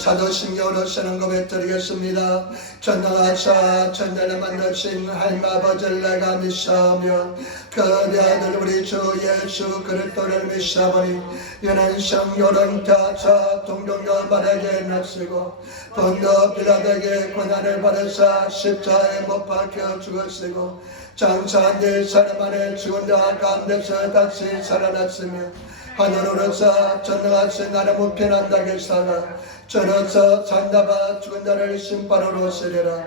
사도신경으로 쓰는 고백 드리겠습니다. 전능하사 천대를 만드신 하나님 아버지를 내가 믿사오며 그의 아들 우리 주 예수 그리스도를 믿사오니 이는 성령을 타사 동정과 말에게 나쓰고 본도 빌라도에게 고난을 받으사 십자가에 못 박혀 죽었으고 장사한 지 사흘 만에 죽은 자 가운데서 다시 살아났으며 하늘로서 전능하신 나를 우편한다 계시다가 저로서 산다바 죽은 자를 심판으로 쓰리라.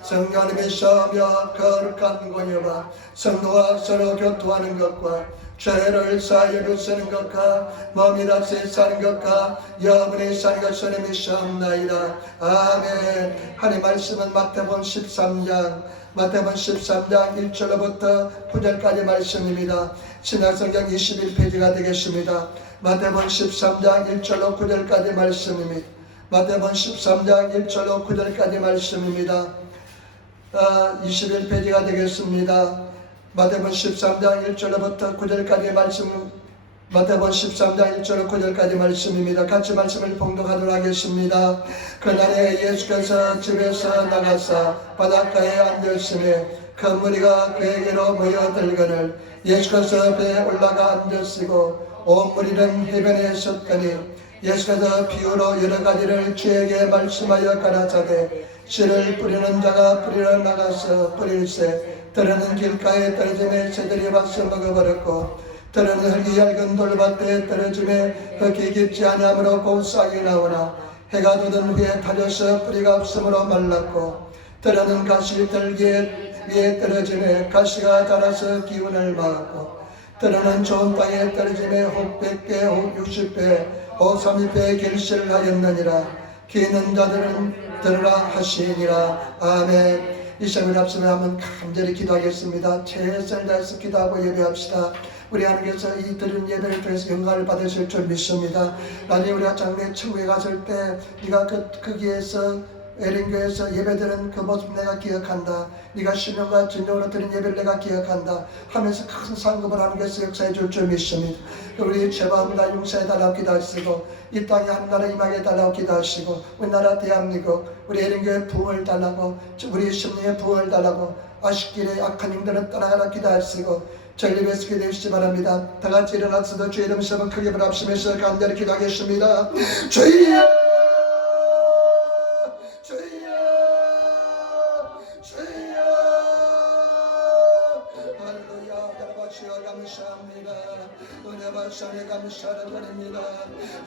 성령을 믿사오며 거룩한 권유와 성도와 서로 교통하는 것과 죄를 사하여 쓰는 것과 몸이 다시 사는 것과 영원히 사는 것을 믿사옵나이다. 아멘. 하나님 말씀은 마태복음 13장 1절로부터 9절까지 말씀입니다. 신약성경 21페이지가 되겠습니다. 마태복음 13장 1절로 9절까지 말씀입니다. 마태복음 13장 1절로 9절까지 말씀입니다. 21페이지가 되겠습니다. 마태복음 13장 1절로부터 9절까지 말씀, 마태복음 13장 1절로 9절까지 말씀입니다. 같이 말씀을 봉독하도록 하겠습니다. 그날에 예수께서 집에서 나가사 바닷가에 앉으시매 큰 무리가 그에게로 모여들거늘 예수께서 배에 올라가 앉으시고 온 무리는 해변에 섰더니 예수께서 비유로 여러 가지를 그에게 말씀하여 가라사대 씨를 뿌리는 자가 뿌리러 나가서 뿌릴새 들어는 길가에 떨어짐에 새들이 와서 먹어버렸고 들어는 흙이 얇은 돌밭에 떨어짐에 흙이 깊지 아니하므로 곧 싹이 나오나 해가 돋은 후에 타져서 뿌리가 없으므로 말랐고 들어는 가시들기 위에 떨어짐에 가시가 자라서 기운을 막았고 들어는 좋은 땅에 떨어짐에 혹 100배 혹 60배 혹 30배 결실을 하였느니라. 기 있는 자들은 들으라 하시니라. 아멘. 이 시간을 앞서며 한번 간절히 기도하겠습니다. 최선을 다해서 기도하고 예배합시다. 우리 하나님께서 이 드린 예배를 통해서 영광을 받으실 줄 믿습니다. 나중에 우리가 장래 천국에 갔을 때 네가 거기에서 에린교에서 예배드린 그 모습 내가 기억한다. 네가 신령과 진정으로 드린 예배를 내가 기억한다 하면서 큰 상급을 하나님께서 역사해 줄 줄 믿습니다. 우리 죄바합니다. 용서해 달라고 기도하시고 이 땅에 하나님나라 임하게 달라고 기도하시고 우리나라 대한민국 우리 에린교회 부흥을 달라고 우리 심령의 부흥을 달라고 아쉽기에 악한 영들은 떠나가라 기도하시고 전립에서 기도해 주시기 바랍니다. 다같이 일어나서도 주의 이름 세번 크게 부르짖으면서 간절히 기도하겠습니다. 주여 감사합니다. 은혜 발산에 감사를 드립니다.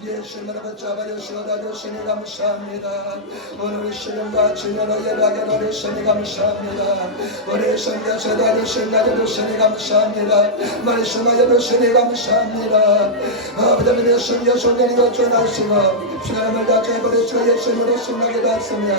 예수님을 붙잡아주시고 다주시니 감사합니다. 오늘 시련과 진료로 예배하게 도와주시니 감사합니다. 우리 성교서 다주시니 다주시니 감사합니다. 말씀하여 주시니 감사합니다. 아버지님의 성교 성경이고 전하시고 시간을 다쳐버리시고 예수님으로 승하게 도왔으며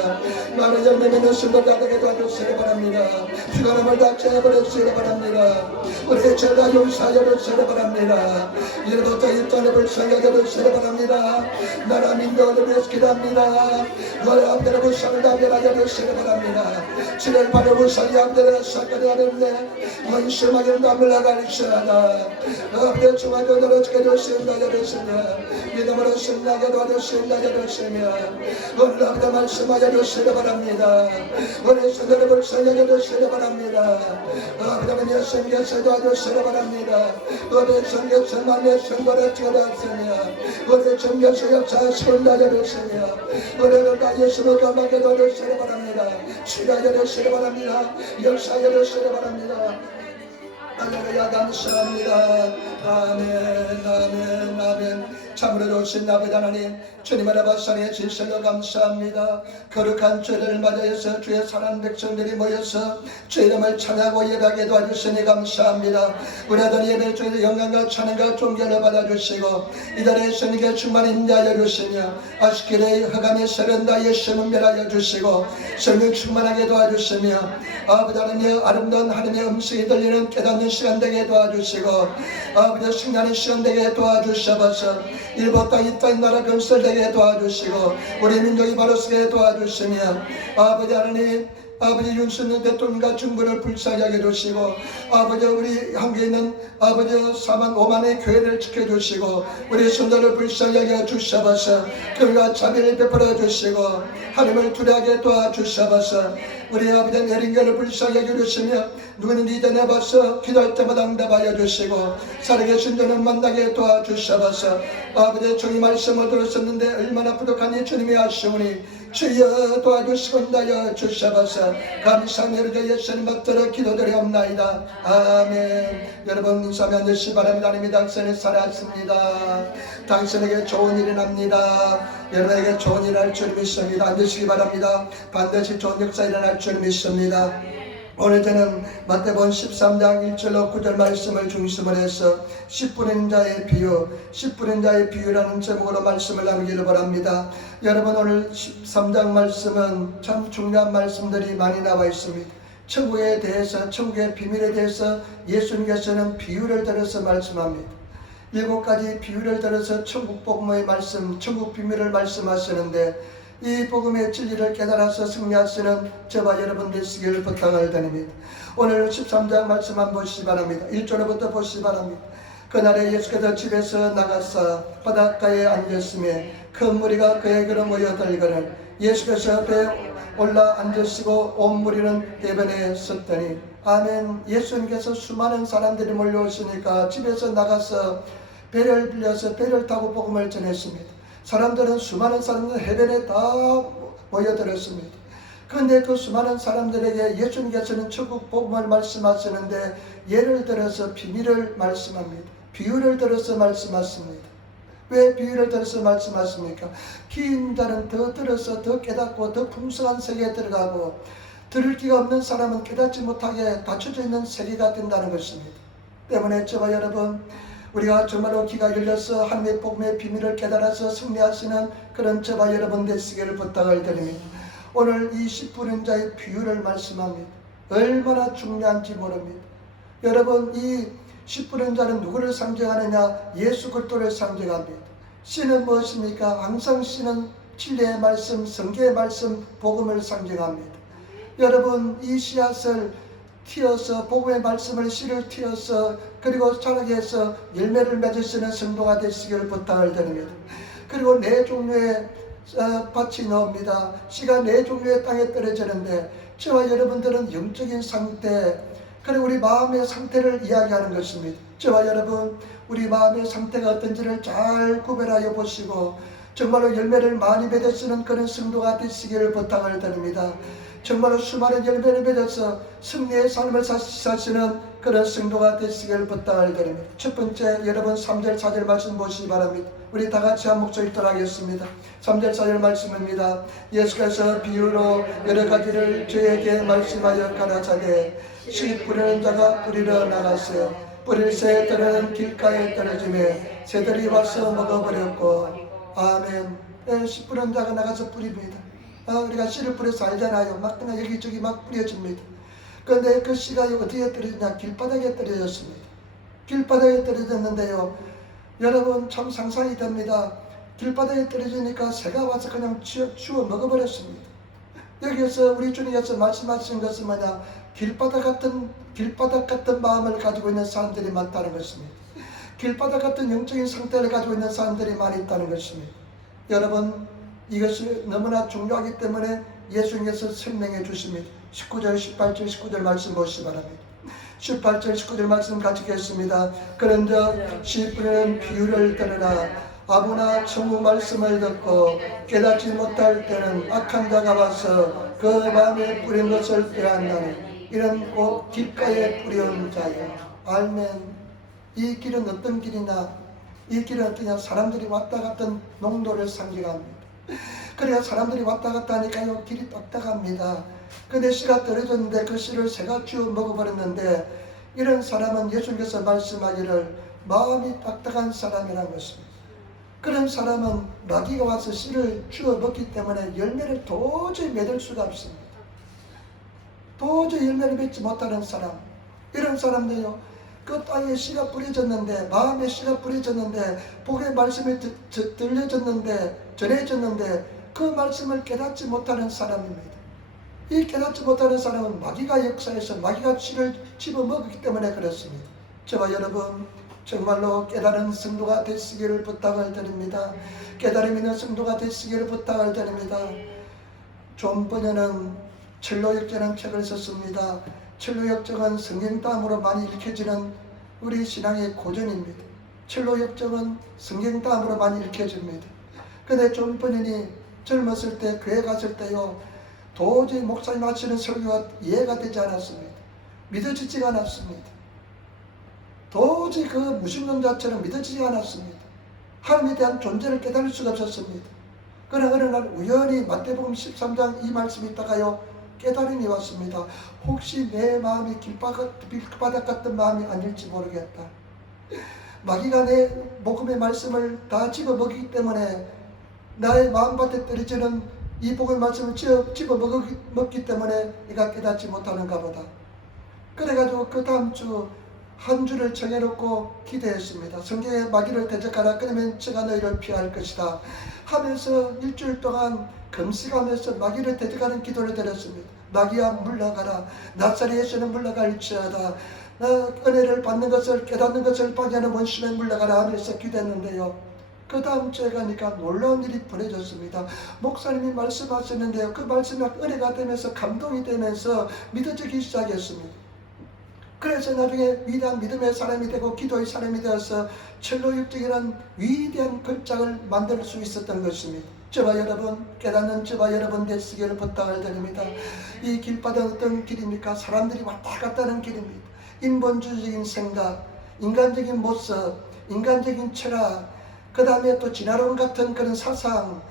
많은 열매 맺는 순간 다되게 도와주시기 바랍니다. 시간을 다쳐버리시기 바랍니다. 우리 죄가 용서하여 주시기 바랍니다. 이제부터 이 땅을 불쌍하게 주시기 바랍니다. 나라 민족을 위해서 기도합니다. 너의 앞대로 불쌍을 담대하게 주시기 바랍니다. 지를 바로 불쌍히 앞대로 사건이 하는데 원심하게 남을 나가리시다. 앞대 중앙에 너를 지켜 주신다 해주시며 믿음으로 신나게 도와주신다 해주시며 오늘 앞대 말씀하여 주시기 바랍니다. 우리 손들을 불쌍하게 주시기 바랍니다. 아버지는 예수님께서 도와주시기 바랍니다. 우리 성교서만의 선거를 찍어놨으며 우리 성교서 역사하시고 나져주시며 우리를 다 예수를 감하게 도와주시기 바랍니다. 치료하여 주시기 바랍니다. 역사하여 주시기 바랍니다. 할렐루야 감사합니다. 아멘 아멘 아멘. 참으로 좋으신 아버지 하나님 주님의 아버지의 질서로 감사합니다. 거룩한 주를 맞이해서 주의 사랑하는 백성들이 모여서 주의 이름을 찬양하고 예배하게 도와주시니 감사합니다. 우리 아들 예배 중에서 영광과 찬양과 존경을 받아주시고 이 자리에 주님께 충만히 인자하여 주시며 아쉽기를 흑암의 세련다 예수님을 멸하여 주시고 성령 충만하게 도와주시며 아버지 하나님의 아름다운 하나님의 음성이 들리는 깨닫는 시간 되게 도와주시고 아버지 승리하는 시간 되게 도와주셔서 일본 땅 이 땅 나라 건설되게 도와주시고 우리 민족이 바로 서게 도와주시며 아버지 하나님 아버지 윤석열 대통령과 정부를 불쌍히 하게 해주시고 아버지 우리 한국에 있는 아버지 4만 5만의 교회를 지켜주시고 우리 성도를 불쌍히 하게 주시옵소서. 그들과 자비를 베풀어 주시고 하나님을 두려하게 도와주시옵소서. 우리 아버지 내린 교회를 불쌍히 하게 해주시며 누구는 이전에 봐서 기도할 때마다 응답하여 주시고 살아계신 주는 만나게 도와주시옵소서. 아버지 주님 말씀을 들었었는데 얼마나 부족하니 주님이 아시오니 주여 도와주시고 인도하여 주시옵소서. 감사합니다. 예수님 받들어 기도드리옵나이다. 아멘. 여러분 인사하며 앉으시기 바랍니다. 하나님이 당신을 살았습니다. 당신에게 좋은 일이 납니다. 여러분에게 좋은 일 할 줄 믿습니다. 앉으시기 바랍니다. 반드시 좋은 역사 일어날 줄 믿습니다. 오늘 저는 마태복음 13장 1절로 9절 말씀을 중심으로 해서 10분의 자의 비유, 10분의 자의 비유라는 제목으로 말씀을 나누기를 바랍니다. 여러분 오늘 13장 말씀은 참 중요한 말씀들이 많이 나와 있습니다. 천국에 대해서, 천국의 비밀에 대해서 예수님께서는 비유를 들어서 말씀합니다. 7가지 비유를 들어서 천국 복음의 말씀, 천국 비밀을 말씀하시는데 이 복음의 진리를 깨달아서 승리하시는 저와 여러분 되시기를 부탁을 드립니다. 오늘 13장 말씀 한번 보시기 바랍니다. 1절부터 보시기 바랍니다. 그날에 예수께서 집에서 나가사 바닷가에 앉았으며 큰 무리가 그에게로 모여들거늘 예수께서 배에 올라 앉으시고 온 무리는 대변에 섰더니 아멘. 예수님께서 수많은 사람들이 몰려오시니까 집에서 나가서 배를 빌려서 배를 타고 복음을 전했습니다. 사람들은 수많은 사람들 해변에 다 모여들었습니다. 그런데 그 수많은 사람들에게 예수님께서는 천국 복음을 말씀하시는데 예를 들어서 비밀을 말씀합니다. 비유를 들어서 말씀하십니다. 왜 비유를 들어서 말씀하십니까? 긴 자는 더 들어서 더 깨닫고 더 풍성한 세계에 들어가고 들을 기가 없는 사람은 깨닫지 못하게 닫혀져 있는 세계가 된다는 것입니다. 때문에 저와 여러분 우리가 정말로 귀가 열려서 하나님의 복음의 비밀을 깨달아서 승리하시는 그런 저와 여러분 되시기를 부탁을 드립니다. 오늘 이 10분의 자의 비유를 말씀합니다. 얼마나 중요한지 모릅니다. 여러분 이 10분의 자는 누구를 상징하느냐? 예수 그리스도를 상징합니다. 씨는 무엇입니까? 항상 씨는 진리의 말씀, 성경의 말씀, 복음을 상징합니다. 여러분 이 씨앗을 튀어서 복음의 말씀을 씨를 튀어서 그리고 자라게 해서 열매를 맺으시는 성도가 되시기를 부탁을 드립니다. 그리고 네 종류의 밭이 나옵니다. 씨가 네 종류의 땅에 떨어지는데 저와 여러분들은 영적인 상태 그리고 우리 마음의 상태를 이야기하는 것입니다. 저와 여러분 우리 마음의 상태가 어떤지를 잘 구별하여 보시고 정말로 열매를 많이 맺으시는 그런 성도가 되시기를 부탁을 드립니다. 정말로 수많은 열매를 맺어서 승리의 삶을 사시는 그런 성도가 되시기를 부탁을 드립니다. 첫 번째 여러분 3절 4절 말씀 보시기 바랍니다. 우리 다 같이 한 목소리 따라하겠습니다. 3절 4절 말씀입니다. 예수께서 비유로 여러 가지를 저에게 말씀하여 가라사대 씨 뿌리는 자가 뿌리러 나갔어요. 뿌릴 새들은 길가에 떨어지매 새들이 와서 먹어버렸고 아멘. 씨 뿌리는 자가 나가서 뿌립니다. 우리가 씨를 뿌려서 알잖아요. 막 그냥 여기저기 막 뿌려집니다. 그런데 그 씨가 어디에 떨어지냐? 길바닥에 떨어졌습니다. 길바닥에 떨어졌는데요. 여러분 참 상상이 됩니다. 길바닥에 떨어지니까 새가 와서 그냥 주워 먹어버렸습니다. 여기에서 우리 주님께서 말씀하신 것은 뭐냐? 길바닥 같은 마음을 가지고 있는 사람들이 많다는 것입니다. 길바닥 같은 영적인 상태를 가지고 있는 사람들이 많이 있다는 것입니다. 여러분 이것이 너무나 중요하기 때문에 예수님께서 설명해 주십니다. 19절, 18절, 19절 말씀 보시기 바랍니다. 18절, 19절 말씀 같이 읽겠습니다. 그런즉 씨 뿌리는 비유를 들으라. 아무나 천국 말씀을 듣고 깨닫지 못할 때는 악한 자가 와서 그 마음에 뿌린 것을 빼앗나니 이런 곧 길가에 뿌려온 자야. 아멘. 이 길은 어떤 길이냐? 이 길은 어떠냐? 사람들이 왔다 갔던 농도를 상징합니다. 그래야 사람들이 왔다 갔다 하니까요 길이 딱딱합니다. 근데 씨가 떨어졌는데 그 씨를 새가 주워 먹어버렸는데 이런 사람은 예수님께서 말씀하기를 마음이 딱딱한 사람이라는 것입니다. 그런 사람은 마귀가 와서 씨를 주워 먹기 때문에 열매를 도저히 맺을 수가 없습니다. 도저히 열매를 맺지 못하는 사람, 이런 사람들요 그 땅에 씨가 뿌려졌는데 마음에 씨가 뿌려졌는데 복의 말씀이 들려졌는데 전해졌는데 그 말씀을 깨닫지 못하는 사람입니다. 이 깨닫지 못하는 사람은 마귀가 역사해서 마귀가 씨를 집어먹었기 때문에 그렇습니다. 저와 여러분 정말로 깨달은 성도가 되시기를 부탁을 드립니다. 깨달음 있는 성도가 되시기를 부탁을 드립니다. 존 번연은 철로역정이라는 책을 썼습니다. 철로역정은 성경담으로 많이 읽혀지는 우리 신앙의 고전입니다. 철로역정은 성경담으로 많이 읽혀집니다. 근데 존 번연이 젊었을 때 교회 갔을 때요, 도저히 목사님 하시는 설교가 이해가 되지 않았습니다. 믿어지지가 않았습니다. 도저히 그 무신론 자체는 믿어지지 않았습니다. 하나님에 대한 존재를 깨달을 수가 없었습니다. 그러나 어느 날 우연히 마태복음 13장 이 말씀이 있다가요, 깨달음이 왔습니다. 혹시 내 마음이 길바닥 같은 마음이 아닐지 모르겠다. 마귀가 내 복음의 말씀을 다 집어먹기 때문에, 나의 마음밭에 떨어지는 이 복음의 말씀을 집어먹기 때문에 내가 깨닫지 못하는가 보다. 그래가지고 그 다음 주 한 주를 정해놓고 기도했습니다. 성경에 마귀를 대적하라, 그러면 제가 너희를 피할 것이다 하면서 일주일 동안 금식하면서 마귀를 대적하는 기도를 드렸습니다. 마귀야 물러가라, 나사렛 예수는 물러갈지어다, 은혜를 받는 것을 깨닫는 것을 방해하는 원수는 물러가라 하면서 기도했는데요, 그 다음 주에 가니까 놀라운 일이 벌어졌습니다. 목사님이 말씀하셨는데요, 그 말씀이 은혜가 되면서 감동이 되면서 믿어지기 시작했습니다. 그래서 나중에 위대한 믿음의 사람이 되고 기도의 사람이 되어서 철로역정이라는 위대한 걸작을 만들 수 있었던 것입니다. 저와 여러분, 깨닫는 저와 여러분 되시기를 부탁을 드립니다. 이 길바닥은 어떤 길입니까? 사람들이 왔다 갔다 하는 길입니다. 인본주의적인 생각, 인간적인 모습, 인간적인 철학, 그 다음에 또 진화론 같은 그런 사상,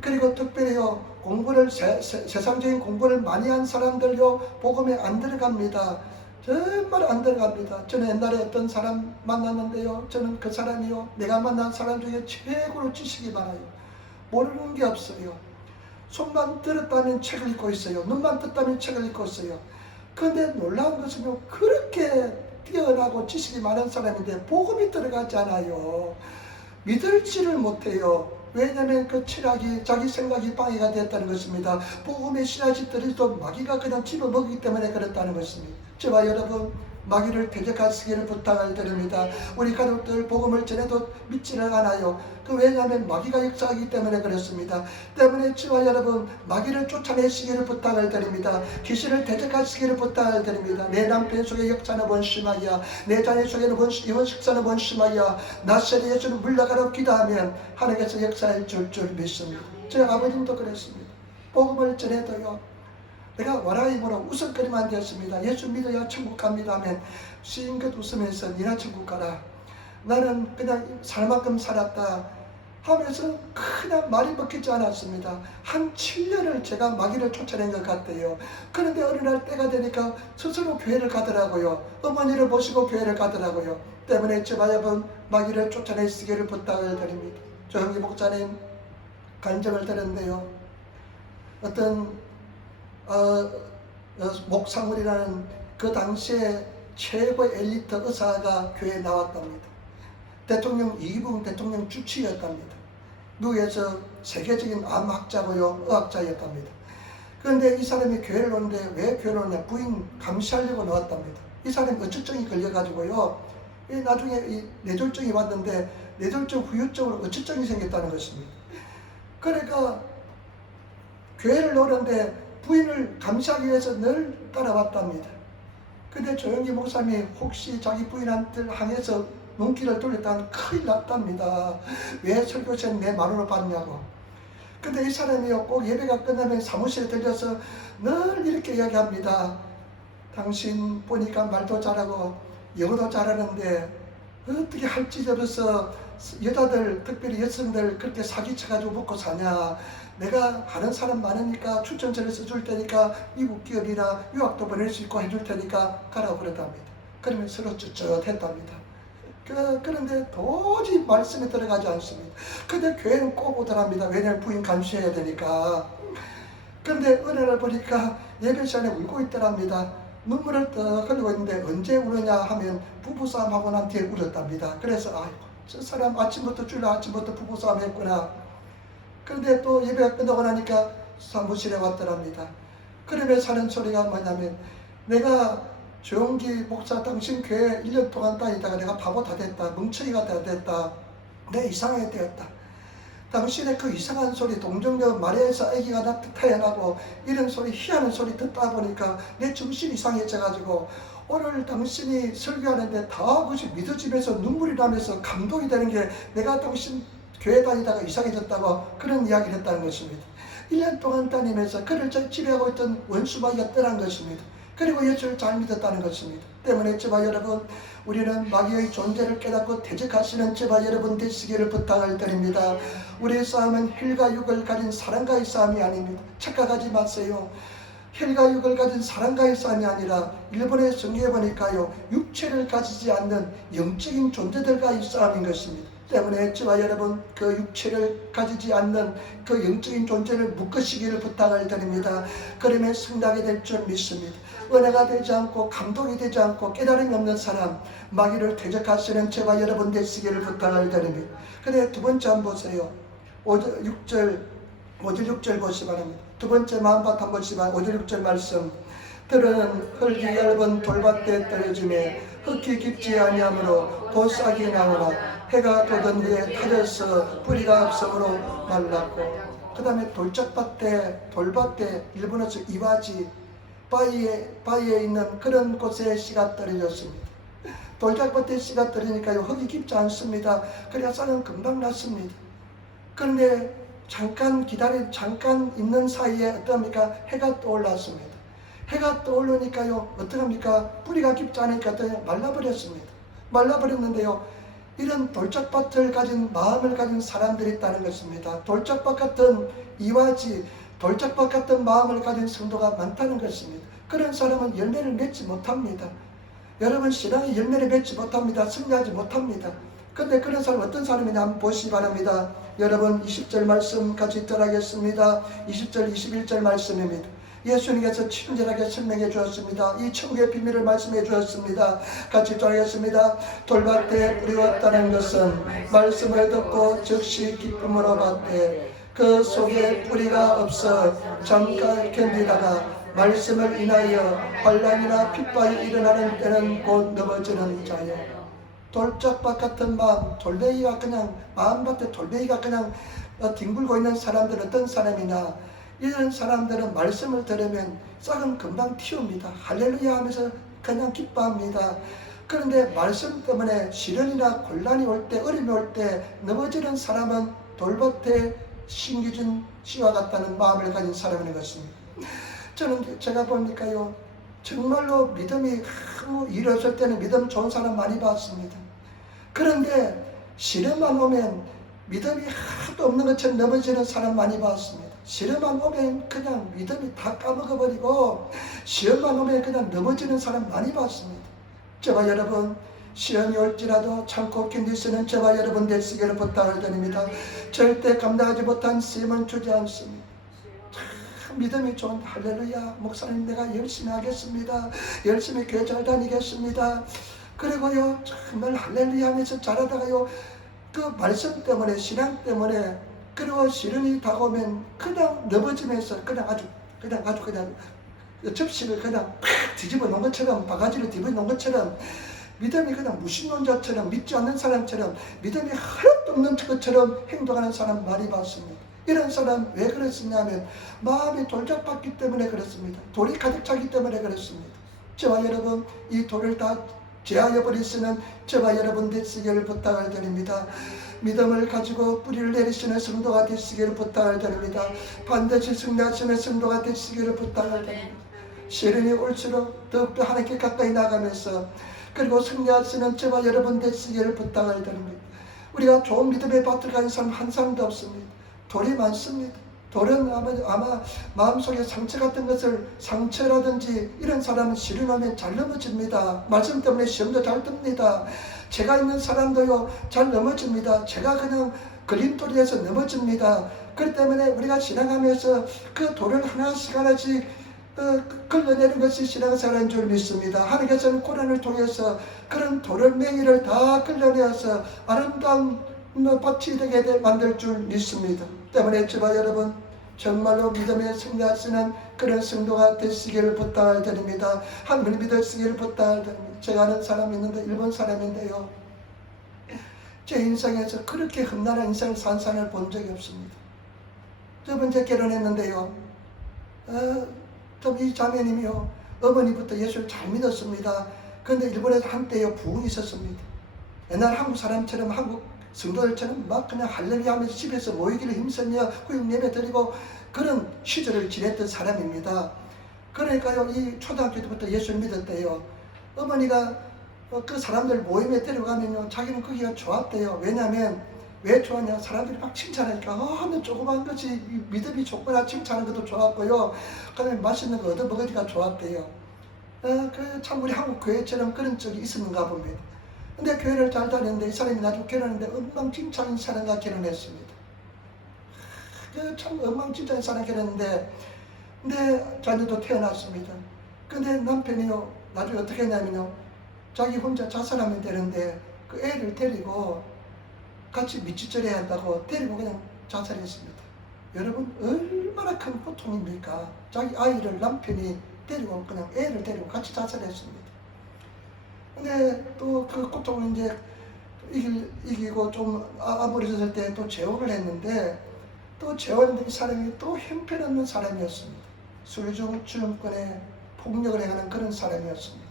그리고 특별히요, 공부를 세상적인 공부를 많이 한 사람들요, 복음에 안 들어갑니다. 정말 안 들어갑니다. 저는 옛날에 어떤 사람 만났는데요, 저는 그 사람이요, 내가 만난 사람 중에 최고로 지식이 많아요. 모르는 게 없어요. 손만 들었다면 책을 읽고 있어요. 눈만 떴다면 책을 읽고 있어요. 그런데 놀라운 것은요, 그렇게 뛰어나고 지식이 많은 사람인데 복음이 들어가지 않아요. 믿을지를 못해요. 왜냐하면 그 철학이 자기 생각이 방해가 되었다는 것입니다. 복음의 씨앗이 들어도 마귀가 그냥 집어먹기 때문에 그렇다는 것입니다. 저와 여러분, 마귀를 대적하시기를 부탁을 드립니다. 우리 가족들 복음을 전해도 믿지를 않아요. 왜냐하면 마귀가 역사하기 때문에 그렇습니다. 때문에 저와 여러분, 마귀를 쫓아내시기를 부탁을 드립니다. 귀신을 대적하시기를 부탁을 드립니다. 내 남편 속에 역사는 원심하여, 내 자녀 속에는 원식사는 원심하여, 나사렛 예수는 물러가라 기도하면 하나님께서 역사할 줄 믿습니다. 저희 아버님도 그랬습니다. 복음을 전해도요, 내가 와라임으로 웃음거리만 되었습니다. 예수 믿어야 천국 갑니다 하면 싱긋 웃으면서 니나 천국 가라, 나는 그냥 살 만큼 살았다 하면서 그냥 말이 먹히지 않았습니다. 한 7년을 제가 마귀를 쫓아낸 것 같아요. 그런데 어느 날 때가 되니까 스스로 교회를 가더라고요. 어머니를 모시고 교회를 가더라고요. 때문에 저와 여러분, 마귀를 쫓아내시기를 부탁을 드립니다. 조영기 목사님 간증을 들었는데요, 어떤 목사물이라는 그 당시에 최고의 엘리트 의사가 교회에 나왔답니다. 대통령 이기붕 대통령 주치의였답니다. 미국에서 세계적인 암학자고요, 의학자였답니다. 그런데 이 사람이 교회를 오는데, 왜 교회를 오냐, 부인 감시하려고 나왔답니다. 이 사람이 어처증이 걸려가지고요, 나중에 이 뇌졸중이 왔는데 뇌졸중 후유증으로 어처증이 생겼다는 것입니다. 그러니까 교회를 오는데 부인을 감시하기 위해서 늘 따라왔답니다. 근데 조영기 목사님이 혹시 자기 부인한테 향해서 눈길을 돌렸다면 큰일 났답니다. 왜 설교처럼 내 말으로 봤냐고. 근데 이 사람이요, 꼭 예배가 끝나면 사무실에 들려서 늘 이렇게 이야기합니다. 당신 보니까 말도 잘하고 영어도 잘하는데 어떻게 할 짓 없어서 여자들, 특별히 여성들 그렇게 사기쳐가지고 먹고 사냐. 내가 아는 사람 많으니까 추천서를 써줄 테니까 미국 기업이나 유학도 보낼 수 있고 해줄 테니까 가라고 그러답니다. 그러면 서로 쯧쯧했답니다. 그런데 도저히 말씀에 들어가지 않습니다. 근데 교회는 꼭 오더랍니다. 왜냐하면 부인 감시해야 되니까. 그런데 어느 날 보니까 예배 시간에 울고 있더랍니다. 눈물을 떡 흘리고 있는데 언제 우느냐 하면 부부싸움하고 난 뒤에 울었답니다. 그래서 아이고, 저 사람 아침부터 부부싸움 했구나. 그런데 또 예배가 끝나고 나니까 사무실에 왔더랍니다. 그러면서 하는 소리가 뭐냐면, 내가 조용기 목사 당신 교회 1년 동안 다니다가 내가 바보 다 됐다, 멍청이가 다 됐다, 내 이상하게 되었다. 당신의 그 이상한 소리, 동정녀 마리아에서 아기가 태어나고 이런 소리, 희한한 소리 듣다 보니까 내 정신이 이상해져가지고 오늘 당신이 설교하는데 다 그것이 믿어지면서 눈물이 나면서 감동이 되는 게 내가 당신 교회 다니다가 이상해졌다고 그런 이야기를 했다는 것입니다. 1년 동안 다니면서 그를 지배하고 있던 원수마귀가 떠난 것입니다. 그리고 예수를 잘 믿었다는 것입니다. 때문에 저와 여러분, 우리는 마귀의 존재를 깨닫고 대적하시는 저와 여러분 되시기를 부탁을 드립니다. 우리의 싸움은 혈과 육을 가진 사람과의 싸움이 아닙니다. 착각하지 마세요. 혈과 육을 가진 사람과의 싸움이 아니라 일본의 성경에 보니까요, 육체를 가지지 않는 영적인 존재들과의 싸움인 것입니다. 때문에 저와 여러분, 그 육체를 가지지 않는 그 영적인 존재를 묶으시기를 부탁을 드립니다. 그러면 승리하게 될 줄 믿습니다. 은혜가 되지 않고 감동이 되지 않고 깨달음이 없는 사람, 마귀를 대적하시는 저와 여러분 되시기를 부탁을 드립니다. 그래, 두 번째 한번 보세요. 5절 6절 보시 바랍니다. 두 번째 마음밭 한번 보시 바랍니다. 5절 6절 말씀. 들은 흙이 얇은 돌밭에 떨어지매 흙이 깊지 아니하므로 보싹이 나오나 해가 돋은 후에 타져서 뿌리가 없으므로 말랐고. 그 다음에 돌짝밭에, 돌밭에, 일본어서 이와지, 바위에 있는 그런 곳에 씨가 떨어졌습니다. 돌짝밭에 씨가 떨어지니까요, 흙이 깊지 않습니다. 그래야 싹은 금방 났습니다. 그런데 잠깐 있는 사이에 어떡합니까? 해가 떠올랐습니다. 해가 떠오르니까요, 어떡합니까? 뿌리가 깊지 않으니까 말라버렸습니다. 말라버렸는데요, 이런 돌짝밭을 가진 마음을 가진 사람들이 있다는 것입니다. 돌짝밭 같은 이와지, 돌짝밭 같은 마음을 가진 성도가 많다는 것입니다. 그런 사람은 열매를 맺지 못합니다. 여러분, 신앙의 열매를 맺지 못합니다. 승리하지 못합니다. 그런데 그런 사람 어떤 사람이냐 한번 보시기 바랍니다. 여러분, 20절 말씀 같이 들어가겠습니다. 20절 21절 말씀입니다. 예수님께서 친절하게 설명해 주었습니다. 이 천국의 비밀을 말씀해 주었습니다. 같이 따르겠습니다. 돌밭에 뿌리 왔다는 것은 말씀을 듣고 즉시 기쁨으로 받되 그 속에 뿌리가 없어 잠깐 견디다가 말씀을 인하여 환난이나 핍박이 일어나는 때는 곧 넘어지는 자요. 돌짝밭 같은 마음, 돌멩이가 그냥 마음밭에 돌멩이가 그냥 뒹굴고 있는 사람들은 어떤 사람이냐, 이런 사람들은 말씀을 들으면 싹은 금방 틔웁니다. 할렐루야 하면서 그냥 기뻐합니다. 그런데 말씀 때문에 시련이나 곤란이 올 때, 어려움이 올 때 넘어지는 사람은 돌밭에 심겨진 씨와 같다는 마음을 가진 사람인 것입니다. 제가 보니까요, 정말로 믿음이 일었을 때는 믿음 좋은 사람 많이 봤습니다. 그런데 시련만 오면 믿음이 하나도 없는 것처럼 넘어지는 사람 많이 봤습니다. 시련만 오면 그냥 믿음이 다 까먹어버리고 시험만 오면 그냥 넘어지는 사람 많이 봤습니다. 저와 여러분, 시험이 올지라도 참고 견딜 수 있는 저와 여러분 되시기를 부탁을 드립니다. 절대 감당하지 못한 시험은 주지 않습니다. 참 믿음이 좋은, 할렐루야, 목사님 내가 열심히 하겠습니다. 열심히 교회 잘 다니겠습니다. 그리고요, 정말 할렐루야 하면서 잘하다가요, 그 말씀 때문에, 신앙 때문에, 그리고 시련이 다가오면 그냥 넘어지면서 그냥 아주 접시를 그냥 뒤집어 놓은 것처럼, 바가지를 뒤집어 놓은 것처럼, 믿음이 그냥 무신론자처럼, 믿지 않는 사람처럼, 믿음이 하나도 없는 것처럼 행동하는 사람 많이 봤습니다. 이런 사람 왜 그렇습니까? 마음이 돌짝받기 때문에 그렇습니다. 돌이 가득 차기 때문에 그렇습니다. 저와 여러분, 이 돌을 다 제하여 버리시는 저와 여러분 되시기를 부탁을 드립니다. 믿음을 가지고 뿌리를 내리시는 성도가 되시기를 부탁을 드립니다. 반드시 승리하시는 성도가 되시기를 부탁을 드립니다. 시련이 올수록 더욱더 하나님께 가까이 나가면서, 그리고 승리하시는 저와 여러분 되시기를 부탁을 드립니다. 우리가 좋은 믿음의 밭을 가진 사람 한 사람도 없습니다. 돌이 많습니다. 돌은 아마 마음속에 상처 같은 것을, 상처라든지 이런 사람은 시련하면 잘 넘어집니다. 말씀 때문에 시험도 잘 듭니다. 제가 있는 사람도요, 잘 넘어집니다. 제가 그냥 걸림돌이에서 넘어집니다. 그렇기 때문에 우리가 신앙하면서 그 돌을 하나씩 걸러내는 것이 신앙생활인 줄 믿습니다. 하나님께서는 고난을 통해서 그런 돌을, 맹이를 다 걸러내어서 아름다운 밭이 되게 만들 줄 믿습니다. 때문에 저와 여러분, 정말로 믿음에 승리하시는 그런 성도가 되시기를 부탁드립니다. 한 분이 믿으시기를 부탁드립니다. 제가 아는 사람이 있는데 일본 사람인데요. 제 인생에서 그렇게 험난한 인생을 산 사람을 본 적이 없습니다. 두 번째 결혼했는데요. 이 자매님이요. 어머니부터 예수를 잘 믿었습니다. 그런데 일본에서 한때요 부흥이 있었습니다. 옛날 한국 사람처럼 한국 성도들처럼 막 그냥 할렐루야 하면서 집에서 모이기를 힘쓰며 구역 예배 드리고 그런 시절을 지냈던 사람입니다. 그러니까요 이 초등학교 때부터 예수를 믿었대요. 어머니가 그 사람들 모임에 데려가면요 자기는 거기가 좋았대요. 왜냐하면 왜 좋았냐, 사람들이 막 칭찬하니까 너 조그만 것이 믿음이 좋구나 칭찬하는 것도 좋았고요. 그다음에 맛있는 거 얻어먹으니까 좋았대요. 참 우리 한국 교회처럼 그런 적이 있었는가 봅니다. 근데 교회를 잘 다녔는데 이 사람이 나중에 결혼했는데 엉망진창인 사람과 결혼했습니다. 참 엉망진창인 사람 결혼했는데 근데 자녀도 태어났습니다. 근데 남편이요 나중에 어떻게 했냐면요 자기 혼자 자살하면 되는데 그 애를 데리고 같이 밑지절해야 한다고 데리고 그냥 자살했습니다. 여러분 얼마나 큰 고통입니까? 자기 아이를 남편이 데리고 그냥 애를 데리고 같이 자살했습니다. 근데 또 그 고통을 이제 이기고 좀 아버려졌을 때 또 재혼을 했는데 또 재혼했는데 이 사람이 또 형편없는 사람이었습니다. 술중증권에 폭력을 행하는 그런 사람이었습니다.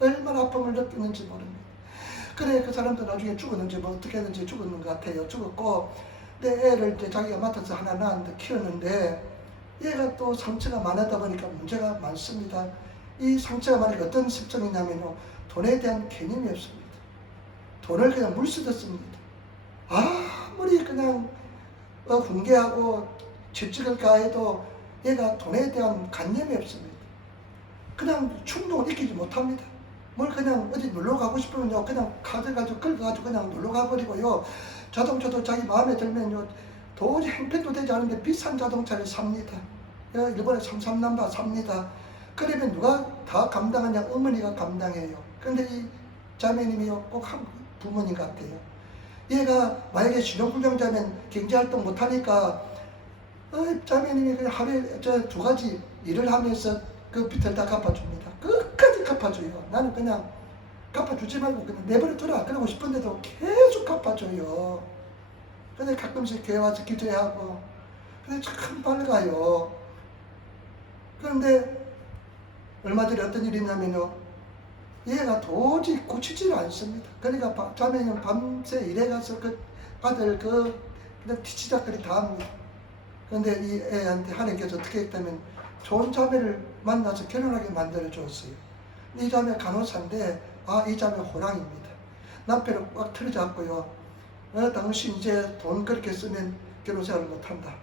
얼마나 아픔을 느꼈는지 모릅니다. 그래 그 사람도 나중에 죽었는지 뭐 어떻게 했는지 죽었는 것 같아요. 죽었고 내 애를 이제 자기가 맡아서 하나 낳았는데 키웠는데 얘가 또 상처가 많았다 보니까 문제가 많습니다. 이 상처가 많으니까 어떤 실정이냐면요 돈에 대한 개념이 없습니다. 돈을 그냥 물쓰듯습니다. 아무리 그냥 훈계하고 질책을 가해도 얘가 돈에 대한 관념이 없습니다. 그냥 충동을 익히지 못합니다. 뭘 그냥 어디 놀러 가고 싶으면요 그냥 카드 가지고 긁어가지고 그냥 놀러 가버리고요. 자동차도 자기 마음에 들면요 도저히 형편도 되지 않은데 비싼 자동차를 삽니다. 일본에 삼삼남바 삽니다. 그러면 누가 다 감당하냐? 어머니가 감당해요. 근데 이 자매님이요 꼭 한 부모님 같아요. 얘가 만약에 신용불량자면 경제활동 못하니까 자매님이 그냥 하루에 두 가지 일을 하면서 그 빚을 다 갚아줍니다. 끝까지 갚아줘요. 나는 그냥 갚아주지 말고 그냥 내버려둬라 그러고 싶은데도 계속 갚아줘요. 근데 가끔씩 교회 와서 기도해야 하고 근데 참 밝아요. 그런데 얼마 전에 어떤 일이 있냐면요 얘가 도저히 고치지를 않습니다. 그러니까 자매는 밤새 일해 가서 그 아들 그냥 뒤치다거리 다 합니다. 그런데 이 애한테 하나님께서 어떻게 했다면 좋은 자매를 만나서 결혼하게 만들어 줬어요. 이 자매 간호사인데 이 자매 호랑입니다. 남편을 꽉 틀어잡고요. 당신 이제 돈 그렇게 쓰면 결혼생활을 못한다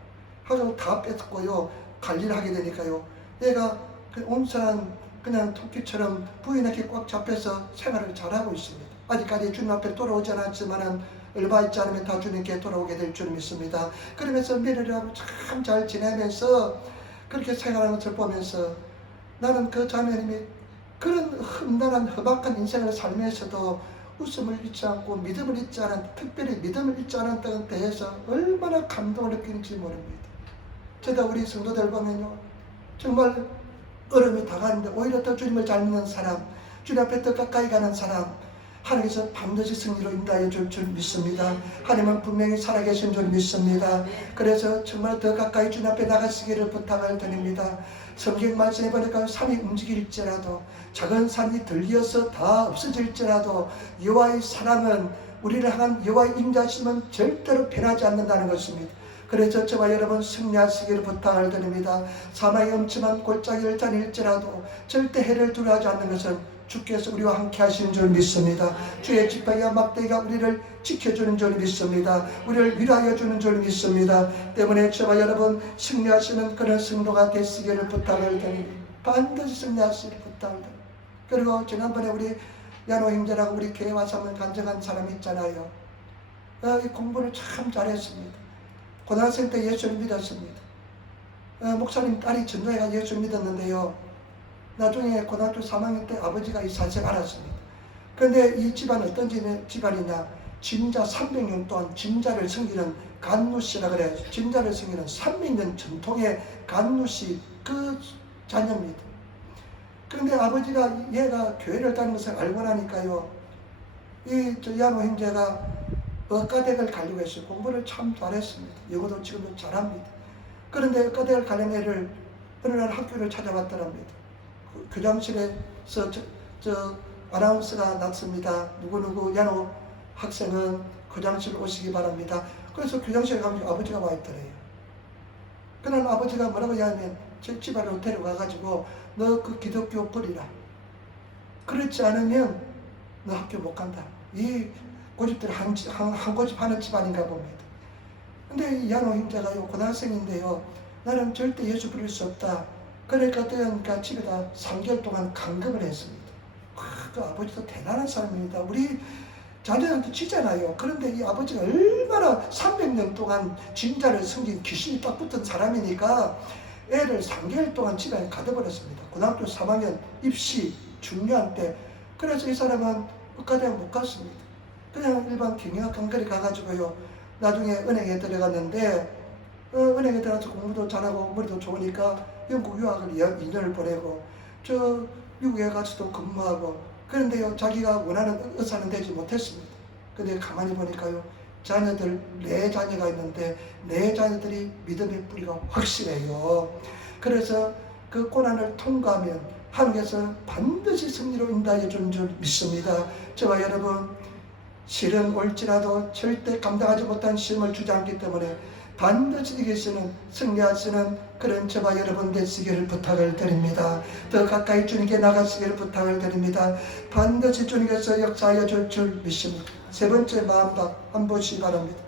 하고 다 뺏고요. 관리를 하게 되니까요. 얘가 온전한 그냥 토끼처럼 부인에게 꽉 잡혀서 생활을 잘하고 있습니다. 아직까지 주님 앞에 돌아오지 않았지만 얼마 있지 않으면 다 주님께 돌아오게 될 줄 믿습니다. 그러면서 며느리하고 참 잘 지내면서 그렇게 생활하는 것을 보면서 나는 그 자매님이 그런 험난한 험악한 인생을 살면서도 웃음을 잊지 않고 믿음을 잊지 않은, 특별히 믿음을 잊지 않았다는 데에서 얼마나 감동을 느끼는지 모릅니다. 저도 우리 성도들 보면요 정말 어려움이 다가는데 오히려 더 주님을 잘 믿는 사람, 주님 앞에 더 가까이 가는 사람 하나님께서 반드시 승리로 인도하여 줄 줄 믿습니다. 하나님은 분명히 살아계신 줄 믿습니다. 그래서 정말 더 가까이 주님 앞에 나가시기를 부탁을 드립니다. 성경 말씀해 보니까 산이 움직일지라도 작은 산이 들려서 다 없어질지라도 여호와의 사랑은 우리를 향한 여호와의 인자심은 절대로 변하지 않는다는 것입니다. 그래서 저와 여러분 승리하시기를 부탁을 드립니다. 사망의 엄침한 골짜기를 다닐지라도 절대 해를 두려워하지 않는 것은 주께서 우리와 함께 하시는 줄 믿습니다. 주의 지팡이와 막대기가 우리를 지켜주는 줄 믿습니다. 우리를 위로하여 주는 줄 믿습니다. 때문에 저와 여러분 승리하시는 그런 성도가 되시기를 부탁을 드립니다. 반드시 승리하시기를 부탁을 드립니다. 그리고 지난번에 우리 야노 형제라고 우리 교회 와서 한번 간증한 사람이 있잖아요. 이 공부를 참 잘했습니다. 고등학생 때 예수를 믿었습니다. 목사님 딸이 전도해가 예수를 믿었는데요. 나중에 고등학교 3학년 때 아버지가 이 사실을 알았습니다. 그런데 이 집안은 어떤 집안이냐. 진자 300년 동안 진자를 섬기는 간누씨라 그래. 진자를 섬기는 300년 전통의 간누씨 그 자녀입니다. 그런데 아버지가 얘가 교회를 다니는 것을 알고 나니까요, 야노 형제가 의과대학을 가려고 했어요. 공부를 참 잘했습니다. 영어도 지금도 잘합니다. 그런데 의과대학을 가려는 애를 어느 날 학교를 찾아왔더랍니다. 교장실에서 아나운서가 났습니다. 누구누구 야노 학생은 교장실 오시기 바랍니다. 그래서 교장실에 가면 아버지가 와 있더래요. 그날 아버지가 뭐라고 하냐면 제 집안으로 데려가가지고 너 그 기독교 버리라. 그렇지 않으면 너 학교 못 간다. 이 고집들이 한 고집 하는 집안인가 봅니다. 근데 야노 형제가요, 고등학생인데요, 나는 절대 예수 부릴 수 없다. 그러니까 집에다 3개월 동안 감금을 했습니다. 그 아버지도 대단한 사람입니다. 우리 자녀한테 치잖아요. 그런데 이 아버지가 얼마나 300년 동안 진자를 섬긴 귀신이 딱 붙은 사람이니까 애를 3개월 동안 집에 가둬버렸습니다. 고등학교 3학년 입시 중요한 때. 그래서 이 사람은 의과대학 못 갔습니다. 그냥 일반 경영학 강거리 가가지고요, 나중에 은행에 들어갔는데 은행에 들어가서 공부도 잘하고 머리도 좋으니까 영국 유학을 2년을 보내고 저 미국에 가서도 근무하고, 그런데요, 자기가 원하는 의사는 되지 못했습니다. 근데 가만히 보니까요, 자녀들 4자녀가 있는데 4자녀들이 믿음의 뿌리가 확실해요. 그래서 그 고난을 통과하면 하나님께서 반드시 승리로 인도해 주는 줄 믿습니다. 저와 여러분, 실은 올지라도 절대 감당하지 못한 시험을 주지 않기 때문에 반드시 이기시는, 승리하시는 그런 저와 여러분 되시기를 부탁을 드립니다. 더 가까이 주님께 나가시기를 부탁을 드립니다. 반드시 주님께서 역사하여 줄 줄 믿습니다. 세 번째 마음밭 한번 보시기 바랍니다.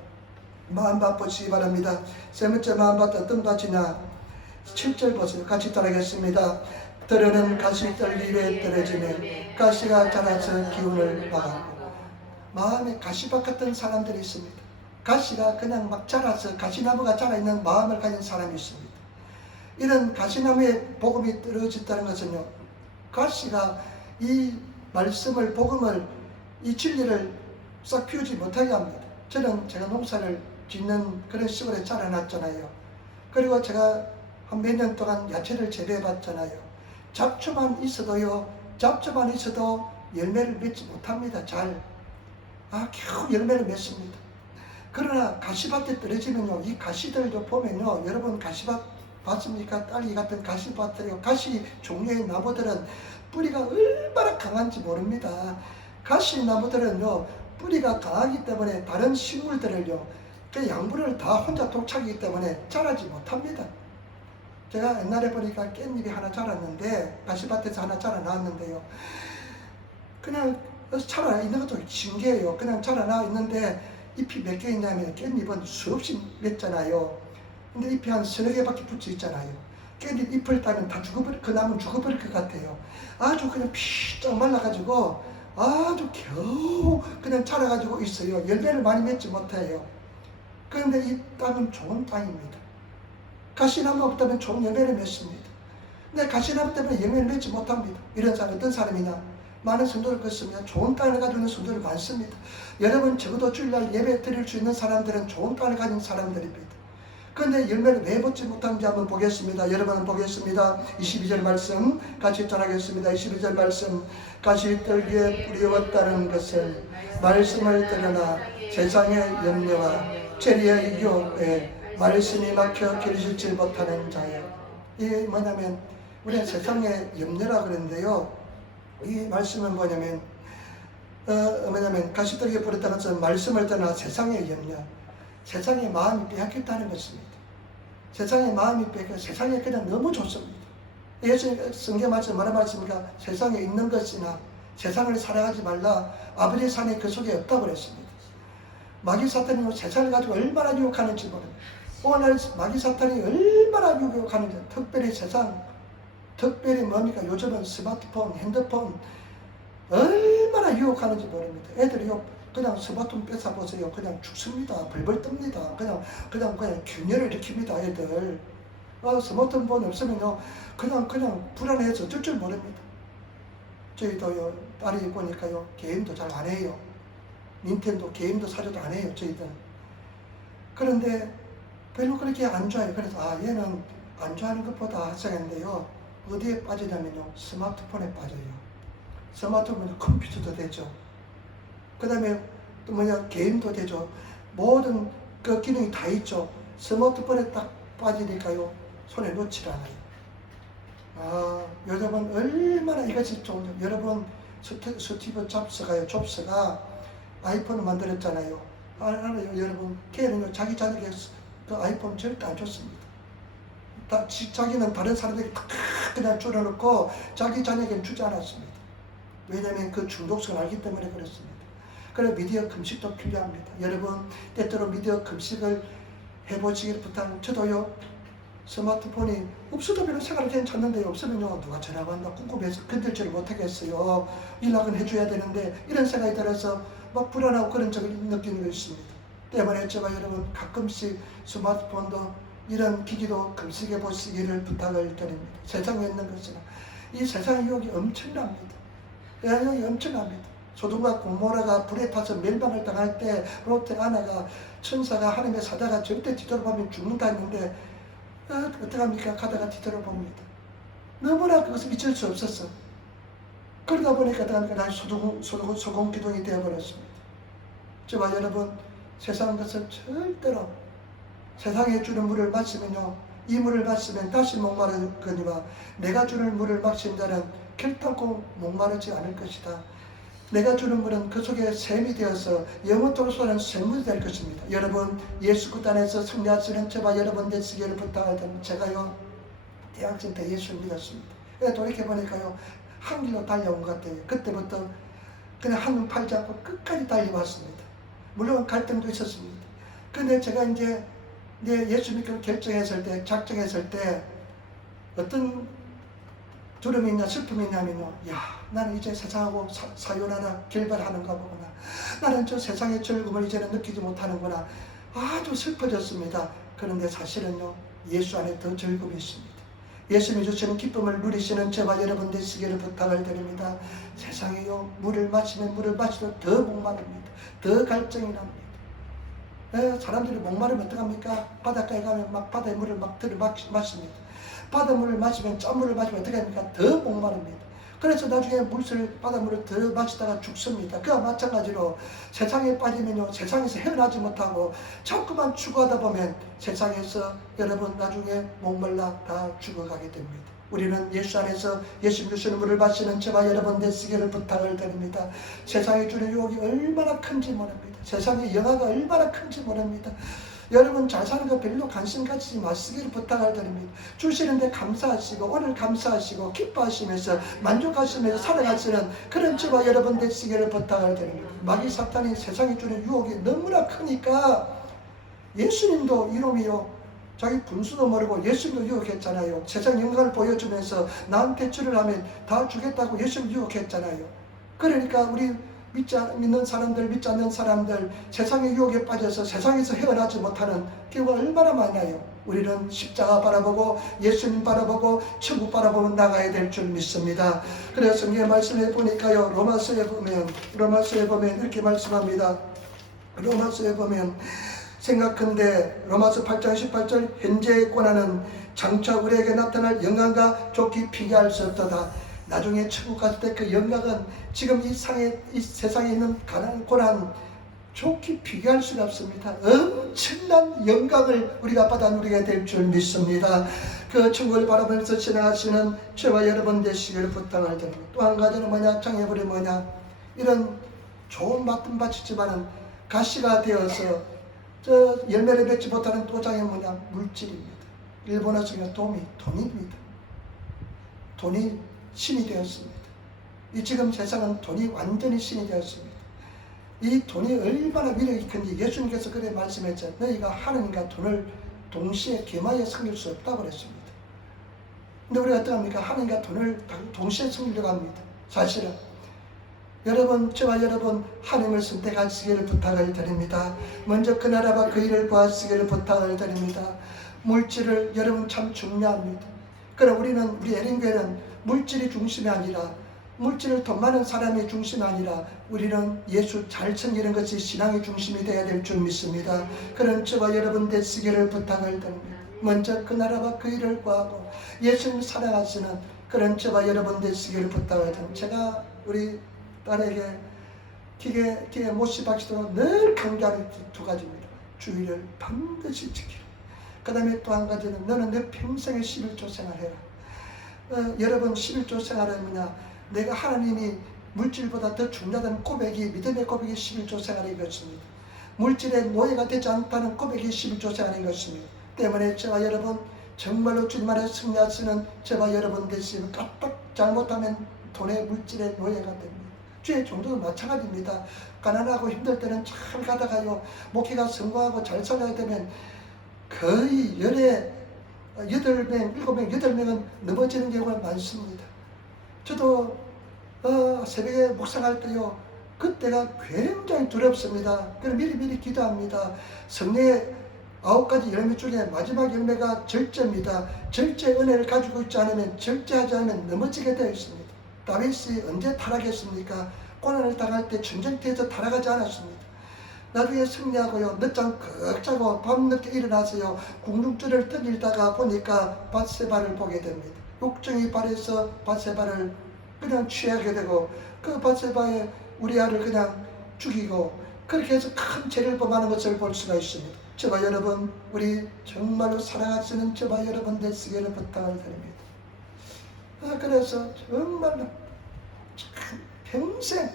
마음밭 보시기 바랍니다. 세 번째 마음밭 어떤 밭이냐? 7절 보세요. 같이 따라하겠습니다. 들으는 가시떨 입에 떨어지면 가시가 자라서 기운을 막아고. 마음에 가시밭 같은 사람들이 있습니다. 가시가 그냥 막 자라서 가시나무가 자라있는 마음을 가진 사람이 있습니다. 이런 가시나무에 복음이 떨어졌다는 것은요, 가시가 이 말씀을, 복음을, 이 진리를 싹 피우지 못하게 합니다. 저는 제가 농사를 짓는 그런 시골에 자라났잖아요. 그리고 제가 한 몇 년 동안 야채를 재배해 봤잖아요. 잡초만 있어도 열매를 맺지 못합니다. 겨우 열매를 맺습니다. 그러나 가시밭에 떨어지면요, 이 가시들도 보면요, 여러분 가시밭 봤습니까? 딸기 같은 가시밭이요, 가시 종류의 나무들은 뿌리가 얼마나 강한지 모릅니다. 가시 나무들은요, 뿌리가 강하기 때문에 다른 식물들을요, 그 양분을 다 혼자 독차지하기 때문에 자라지 못합니다. 제가 옛날에 보니까 깻잎이 하나 자랐는데, 가시밭에서 하나 자라 나왔는데요, 그냥 자라 있는 것도 신기해요. 그냥 자라나 있는데 ip이 몇 개 있냐면 깻잎은 수없이 맺잖아요. 근데 잎이 한 3개밖에 붙어 있잖아요. 깻잎 잎을 따면 다 죽어버릴, 그 나무는 죽어버릴 것 같아요. 아주 그냥 피쩍 말라가지고 아주 겨우 그냥 자라가지고 있어요. 열매를 많이 맺지 못해요. 그런데 이 땅은 좋은 땅입니다. 가시나무 없다면 좋은 열매를 맺습니다. 근데 가시나무 때문에 열매를 맺지 못합니다. 이런 사람 어떤 사람이냐? 많은 성도를 그렇습니다. 좋은 땅을 가지고 있는 성도들 많습니다. 여러분 적어도 주일날 예배 드릴 수 있는 사람들은 좋은 땅을 가진 사람들입니다. 그런데 열매를 왜 맺지 못하는지 한번 보겠습니다. 여러분 한번 보겠습니다. 22절 말씀 같이 전하겠습니다. 22절 말씀, 가시떨기에 뿌리웠다는 것은 말씀을 떠나 세상의 염려와 죄의 유혹에 말씀이 막혀 길실지 못하는 자예요. 이게 뭐냐면 우리가 세상의 염려라 그러는데요, 이 말씀은 뭐냐면 가시떨기에 뿌렸다는 것은 말씀을 떠나 세상의 염려, 세상의 마음이 빼앗겼다는 것입니다. 세상의 마음이 빼앗겨 세상에 그냥 너무 좋습니다. 예수 성경 말씀 뭐라 말씀입니까? 세상에 있는 것이나 세상을 사랑하지 말라. 아버지의 산에 그 속에 없다고 그랬습니다. 마귀 사탄이 세상을 가지고 얼마나 유혹하는지 모릅니다. 오늘 마귀 사탄이 얼마나 유혹하는지, 특별히 세상, 특별히 뭡니까? 요즘은 스마트폰, 핸드폰 얼마나 유혹하는지 모릅니다. 애들이요, 그냥 스마트폰 뺏어보세요. 그냥 죽습니다. 벌벌 뜹니다. 그냥 균열을 일으킵니다. 애들. 스마트폰 없으면요, 그냥 불안해서 어쩔 줄 모릅니다. 저희도요, 딸이 보니까요, 게임도 잘 안 해요. 닌텐도 게임도 사줘도 안 해요, 저희들은. 그런데 별로 그렇게 안 좋아요. 그래서 얘는 안 좋아하는 것보다 학생인데요, 어디에 빠지냐면요, 스마트폰에 빠져요. 스마트폰은 컴퓨터도 되죠. 그 다음에 또 게임도 되죠. 모든 그 기능이 다 있죠. 스마트폰에 딱 빠지니까요, 손에 놓질 않아요. 여러분 얼마나 이것이 좋은지. 여러분 스티브 잡스가 아이폰을 만들었잖아요. 알아요, 여러분. 걔는요, 자기 자녀에게 그 아이폰 절대 안 줬습니다. 자기는 다른 사람에게 그냥 줄여놓고 자기 자녀에게는 주지 않았습니다. 왜냐하면 그 중독성을 알기 때문에 그렇습니다. 그래서 미디어 금식도 필요합니다. 여러분, 때때로 미디어 금식을 해보시기를 부탁합니다. 저도요, 스마트폰이 없어도 별로 생활을 괜찮는데 없으면요, 누가 전화가 왔나 궁금해서 건들지를 못하겠어요. 연락은 해줘야 되는데 이런 생각이 들어서 막 불안하고 그런 적을 느끼는 게 있습니다. 때문에 제가 여러분 가끔씩 스마트폰도 이런 기기도 금식해 보시기를 부탁을 드립니다. 세상에 있는 것은 이 세상의 유혹이 엄청납니다. 유혹이 엄청납니다. 소돔과 고모라가 불에 타서 멸망을 당할 때 롯의 아내가 천사가 하나님의 사자가 절대 뒤돌아보면 죽는다 했는데 어떡합니까? 가다가 뒤돌아봅니다. 너무나 그것을 잊을 수 없었어. 그러다 보니까 난 소금 기둥이 되어버렸습니다. 저와 여러분, 세상 것을 절대로 세상에 주는 물을 마시면요, 이 물을 마시면 다시 목마르거니와 내가 주는 물을 마신 자는 결단코 목마르지 않을 것이다. 내가 주는 물은 그 속에 샘이 되어서 영원토록 솟는 샘물이 될 것입니다. 여러분, 예수 그 안에서 승리하시는 저와 여러분 되시기를 부탁합니다. 제가요, 대학생 때 예수를 믿었습니다. 돌이켜보니까요, 한 길로 달려온 것 같아요. 그때부터 그냥 한눈 팔지 않고 끝까지 달려왔습니다. 물론 갈등도 있었습니다. 근데 제가 이제 내 예수 믿기로 결정했을 때, 작정했을 때 어떤 두려움이 있냐, 슬픔이 있냐면요, 나는 이제 세상하고 사유나라 결별하는가 보구나. 나는 저 세상의 즐거움을 이제는 느끼지 못하는구나. 아주 슬퍼졌습니다. 그런데 사실은요, 예수 안에 더 즐거움이 있습니다. 예수님이 주시는 기쁨을 누리시는 저와 여러분 되시기를 부탁을 드립니다. 세상에요, 물을 마시면 물을 마시도 더 목마릅니다. 더 갈증이 납니다. 사람들이 목마르면 어떡합니까? 바닷가에 가면 막 바다의 물을 막 들어 마십니다. 바닷물을 마시면 짠물을 마시면 어떻게 합니까? 더 목마릅니다. 그래서 나중에 바닷물을 더 마시다가 죽습니다. 그와 마찬가지로 세상에 빠지면요, 세상에서 헤어나지 못하고 자꾸만 추구하다 보면 세상에서 여러분 나중에 목말라 다 죽어가게 됩니다. 우리는 예수 안에서 예수 주시는 물을 마시는 저와 여러분 되시기를 부탁을 드립니다. 세상에 주는 유혹이 얼마나 큰지 모릅니다. 세상의 영화가 얼마나 큰지 모릅니다. 여러분 잘 사는 거 별로 관심 가지지 마시기를 부탁을 드립니다. 주시는데 감사하시고 오늘 감사하시고 기뻐하시면서 만족하시면서 살아가시는 그런 저와 여러분 되시기를 부탁을 드립니다. 마귀 사탄이 세상에 주는 유혹이 너무나 크니까 예수님도 이놈이요, 자기 분수도 모르고 예수님도 유혹했잖아요. 세상 영광을 보여주면서 나한테 절을 하면 다 주겠다고 예수님 유혹했잖아요. 그러니까 우리 믿는 사람들, 믿지 않는 사람들, 세상의 유혹에 빠져서 세상에서 헤어나지 못하는 경우가 얼마나 많아요. 우리는 십자가 바라보고 예수님 바라보고 천국 바라보고 나가야 될 줄 믿습니다. 그래서 성경의 말씀에 보니까요, 로마서에 보면 이렇게 말씀합니다. 로마서에 보면 생각한데 로마서 8장 18절 현재의 고난은 장차 우리에게 나타날 영광과 좋게 비교할 수 없도다. 나중에 천국 갔을 때 그 영광은 지금 이 세상에 있는 고난 좋게 비교할 수가 없습니다. 엄청난 영광을 우리가 받아 누리게 될 줄 믿습니다. 그 천국을 바라보면서 지나가시는 저와 여러분 되시기를 부탁을 드립니다. 또 한 가지는 뭐냐, 장애물이 뭐냐, 이런 좋은 맛은 바치지만은 가시가 되어서 저 열매를 맺지 못하는 또 장애 뭐냐, 물질입니다. 일본어 중에 돈입니다. 돈이 신이 되었습니다. 이 지금 세상은 돈이 완전히 신이 되었습니다. 이 돈이 얼마나 위력이 큰지 예수님께서 그래 말씀했죠. 너희가 하느님과 돈을 동시에 겸하여 섬길 수 없다고 그랬습니다. 근데 우리가 어떡합니까? 하느님과 돈을 동시에 섬기려고 합니다. 사실은 여러분, 저와 여러분 하나님을 선택하시기를 부탁을 드립니다. 먼저 그 나라와 그 일을 구하시기를 부탁을 드립니다. 물질을 여러분 참 중요합니다. 그럼 우리 에린교회는 물질이 중심이 아니라 물질을 돈 많은 사람이 중심이 아니라 우리는 예수 잘 챙기는 것이 신앙의 중심이 되어야 될 줄 믿습니다. 그런 저와 여러분 되시기를 부탁을 드립니다. 먼저 그 나라와 그 일을 구하고 예수님 사랑하시는 그런 저와 여러분 되시기를 부탁을 드립니다. 제가 우리 딸에게 뒤에 못시 박시도록 늘 강조하는 두 가지입니다. 주의를 반드시 지키라. 그 다음에 또 한 가지는 너는 내 평생에 11조 생활해라. 여러분 11조 생활은 뭐냐? 내가 하나님이 물질보다 더 중요하다는 고백이 믿음의 고백이 11조 생활인 것입니다. 물질의 노예가 되지 않다는 고백이 11조 생활인 것입니다. 때문에 저와 여러분 정말로 주님 안에 승리하시는 저와 여러분 되시면 까딱 잘못하면 돈의 물질의 노예가 됩니다. 주의 종도도 마찬가지입니다. 가난하고 힘들 때는 잘 가다가요 목회가 성공하고 잘 살아야 되면 거의 열에 8명, 7명, 8명은 넘어지는 경우가 많습니다. 저도 새벽에 묵상할 때요 그때가 굉장히 두렵습니다. 그래서 미리 기도합니다. 성령의 9가지 열매 중에 마지막 열매가 절제입니다. 절제 은혜를 가지고 있지 않으면 절제하지 않으면 넘어지게 되어 있습니다. 다윗이 언제 타락했습니까? 고난을 당할 때 전쟁터에서 타락하지 않았습니다. 나중에 승리하고요 늦잠 꺽 자고 밤늦게 일어나서요 궁중줄을 던지다가 보니까 밧세바를 보게 됩니다. 욕정이 발해서 밧세바를 그냥 취하게 되고 그 밧세바에 우리아를 그냥 죽이고 그렇게 해서 큰 죄를 범하는 것을 볼 수가 있습니다. 저와 여러분 우리 정말로 사랑하시는 저와 여러분 되시기를 부탁을 드립니다. 그래서 정말로 평생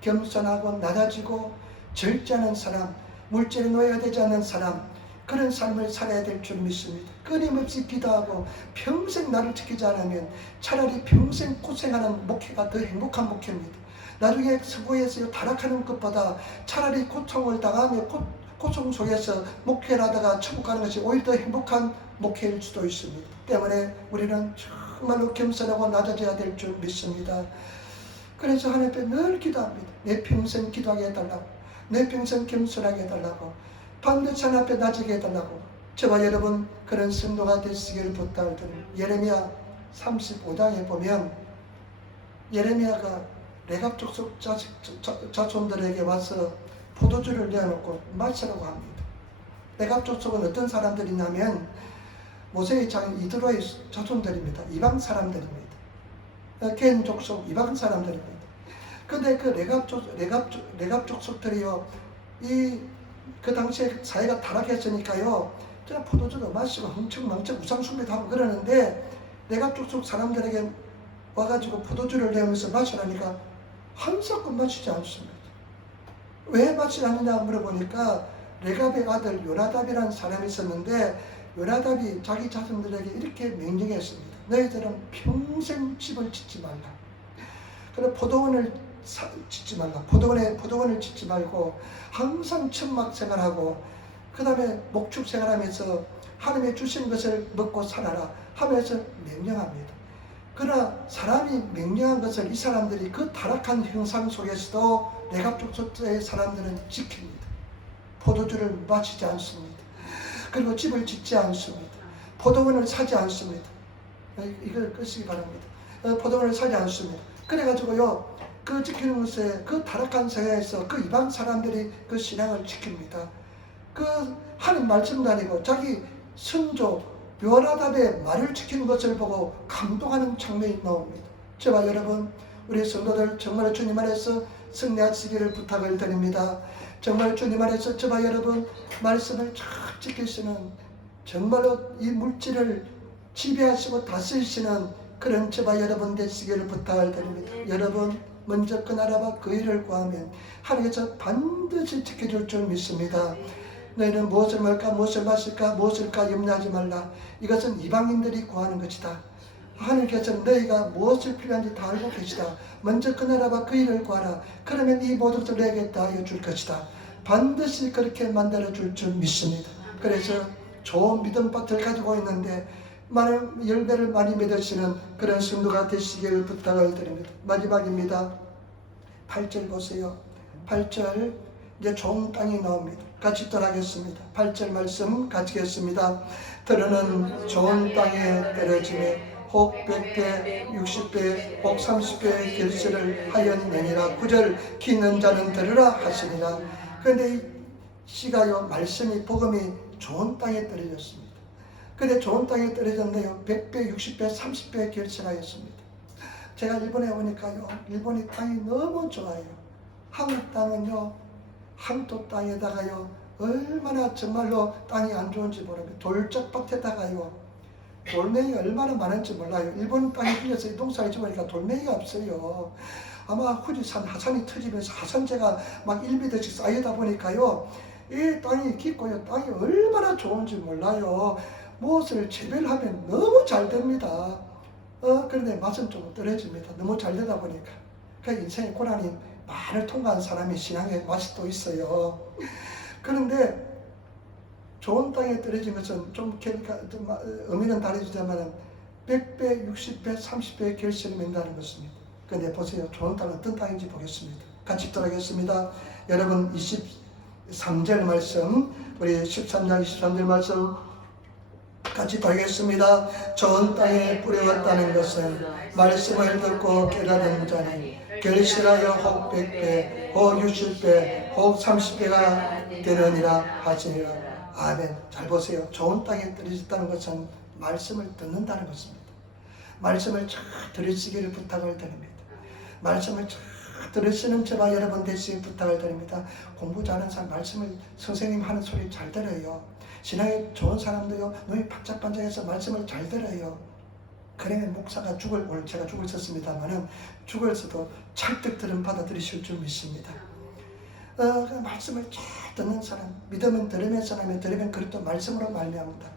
겸손하고 낮아지고 절제하는 사람, 물질의 노예가 되지 않는 사람, 그런 삶을 살아야 될 줄 믿습니다. 끊임없이 기도하고 평생 나를 지키지 않으면 차라리 평생 고생하는 목회가 더 행복한 목회입니다. 나중에 서구에서 타락하는 것보다 차라리 고통을 당하며 고통 속에서 목회를 하다가 천국 가는 것이 오히려 더 행복한 목회일 수도 있습니다. 때문에 우리는 정말로 겸손하고 낮아져야 될 줄 믿습니다. 그래서 하나님 앞에 늘 기도합니다. 내 평생 기도하게 해달라고, 내 평생 겸손하게 해달라고, 반드시 하나님 앞에 낮게 해달라고 저와 여러분 그런 성도가 되시기를 부탁을 드립니다. 예레미야 35장에 보면 예레미야가 레갑 족속 자손들에게 와서 포도주를 내어놓고 마시라고 합니다. 레갑 족속은 어떤 사람들이냐면 모세의 장인 이드로의 자손들입니다. 이방 사람들입니다. 겐 족속 이방 사람들입니다. 근데 그 레갑 족속들이요 그 당시에 사회가 타락했으니까요 그냥 포도주도 마시고 흥청망청 우상숭배도 하고 그러는데 레갑 족속 사람들에게 와가지고 포도주를 내면서 마시라니까 한 섞음 마시지 않습니다. 왜 마시지 않느냐 물어보니까 레갑의 아들 요나답이라는 사람이 있었는데 요나답이 자기 자손들에게 이렇게 명령했습니다. 너희들은 평생 집을 짓지 말라. 그래 포도원을 짓지 말라. 포도원을 짓지 말고 항상 천막 생활하고 그 다음에 목축 생활하면서 하나님의 주신 것을 먹고 살아라 하면서 명령합니다. 그러나 사람이 명령한 것을 이 사람들이 그 타락한 형상 속에서도 레갑 족속의 사람들은 지킵니다. 포도주를 마시지 않습니다. 그리고 집을 짓지 않습니다. 포도원을 사지 않습니다. 이걸 끄시기 바랍니다. 포도원을 사지 않습니다. 그래가지고요 그 지키는 것에 그 타락한 세계에서 그 이방 사람들이 그 신앙을 지킵니다. 그 하나님 말씀도 아니고 자기 선조 요나답의 말을 지키는 것을 보고 감동하는 장면이 나옵니다. 저와 여러분 우리 성도들 정말 주님 안에서 승리하시기를 부탁을 드립니다. 정말 주님 안에서 저와 여러분 말씀을 잘 지키시는 정말로 이 물질을 지배하시고 다스리시는 그런 저와 여러분 되시기를 부탁을 드립니다. 여러분 먼저 그 나라와 그 일을 구하면 하나님께서 반드시 지켜줄 줄 믿습니다. 너희는 무엇을 먹을까 무엇을 마실까 무엇을까 염려하지 말라. 이것은 이방인들이 구하는 것이다. 하나님께서는 너희가 무엇을 필요한지 다 알고 계시다. 먼저 그 나라와 그 일을 구하라. 그러면 이 모든 것을 너에게 다 해줄 것이다. 반드시 그렇게 만들어 줄 줄 믿습니다. 그래서 좋은 믿음밭을 가지고 있는데 많은 열매를 많이 맺으시는 그런 성도가 되시기를 부탁을 드립니다. 마지막입니다. 8절 보세요. 8절 이제 좋은 땅이 나옵니다. 같이 떠나겠습니다. 8절 말씀 같이 하겠습니다. 들으는 좋은 땅에 떨어짐에 혹 100배 60배 혹 30배의 결실을 하였느니라. 9절 기는 자는 들으라 하시니라. 그런데 이 씨가요, 말씀이 복음이 좋은 땅에 떨어졌습니다. 근데 좋은 땅에 떨어졌네요. 100배 60배 30배 결실하였습니다. 제가 일본에 오니까요, 일본이 땅이 너무 좋아요. 한국 땅은요, 한국 땅에다가요, 얼마나 정말로 땅이 안 좋은지 모릅니다. 돌적밭에다가요, 돌멩이가 얼마나 많은지 몰라요. 일본 땅에 빌려서 농사를 지으니까 돌멩이가 없어요. 아마 후지산 하산이 터지면서 하산재가 막 1m씩 쌓이다 보니까요, 이 땅이 깊고요, 땅이 얼마나 좋은지 몰라요. 무엇을 재배하면 너무 잘 됩니다. 그런데 맛은 좀 떨어집니다. 너무 잘 되다 보니까. 그 인생의 고난이 많이 통과한 사람이 신앙의 맛이 또 있어요. 그런데 좋은 땅에 떨어진 것은 좀 의미는 다르지만 100배, 60배, 30배의 결실을 맺는다는 것입니다. 그런데 보세요. 좋은 땅은 어떤 땅인지 보겠습니다. 같이 읽도록하겠습니다. 여러분 23절 말씀, 우리 13장 23절 말씀 같이 읽겠습니다. 좋은 땅에 뿌려왔다는 것은 말씀을 듣고 깨달은 자니 결실하여 혹 100배, 혹 60배, 혹 30배가 되느니라 하시니라. 아멘. 잘 보세요. 좋은 땅에 떨어졌다는 것은 말씀을 듣는다는 것입니다. 말씀을 잘 들으시기를 부탁을 드립니다. 말씀을 잘 들으시는 저와 여러분 되시길 부탁을 드립니다. 공부 잘하는 사람 말씀을 선생님 하는 소리 잘 들어요. 신앙이 좋은 사람도요, 눈이 반짝반짝해서 말씀을 잘 들어요. 그러면 목사가 오늘 제가 죽을 썼습니다만은 죽을 써도 찰떡 들은 받아들이실 줄 믿습니다. 말씀을 잘 듣는 사람, 믿으면 들으면서 하면 들으면 그것도 말씀으로 말미암다.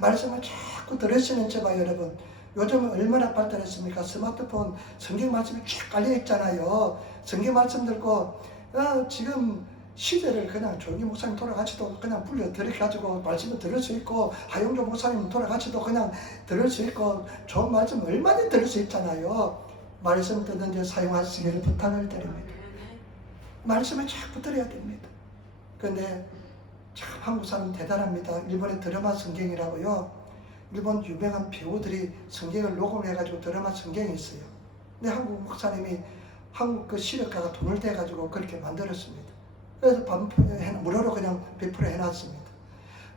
말씀을 자꾸 들으시는 저와 여러분, 요즘은 얼마나 발달했습니까? 스마트폰 성경 말씀이 쫙 깔려 있잖아요. 성경 말씀 듣고 지금 시대를 그냥 조용히 목사님 돌아가지도 그냥 불려 들여가지고 말씀을 들을 수 있고, 하용조 목사님 돌아가지도 그냥 들을 수 있고, 좋은 말씀 얼마든지 들을 수 있잖아요. 말씀 듣는데 사용하시기를 부탁을 드립니다. 말씀을 자꾸 들어야 됩니다. 그런데 참 한국 사람 대단합니다. 일본의 드라마 성경이라고요, 일본 유명한 배우들이 성경을 녹음해가지고 드라마 성경이 있어요. 근데 한국 목사님이 한국 그 시력가가 돈을 대가지고 그렇게 만들었습니다. 그래서 무료로 그냥 배포를 해놨습니다.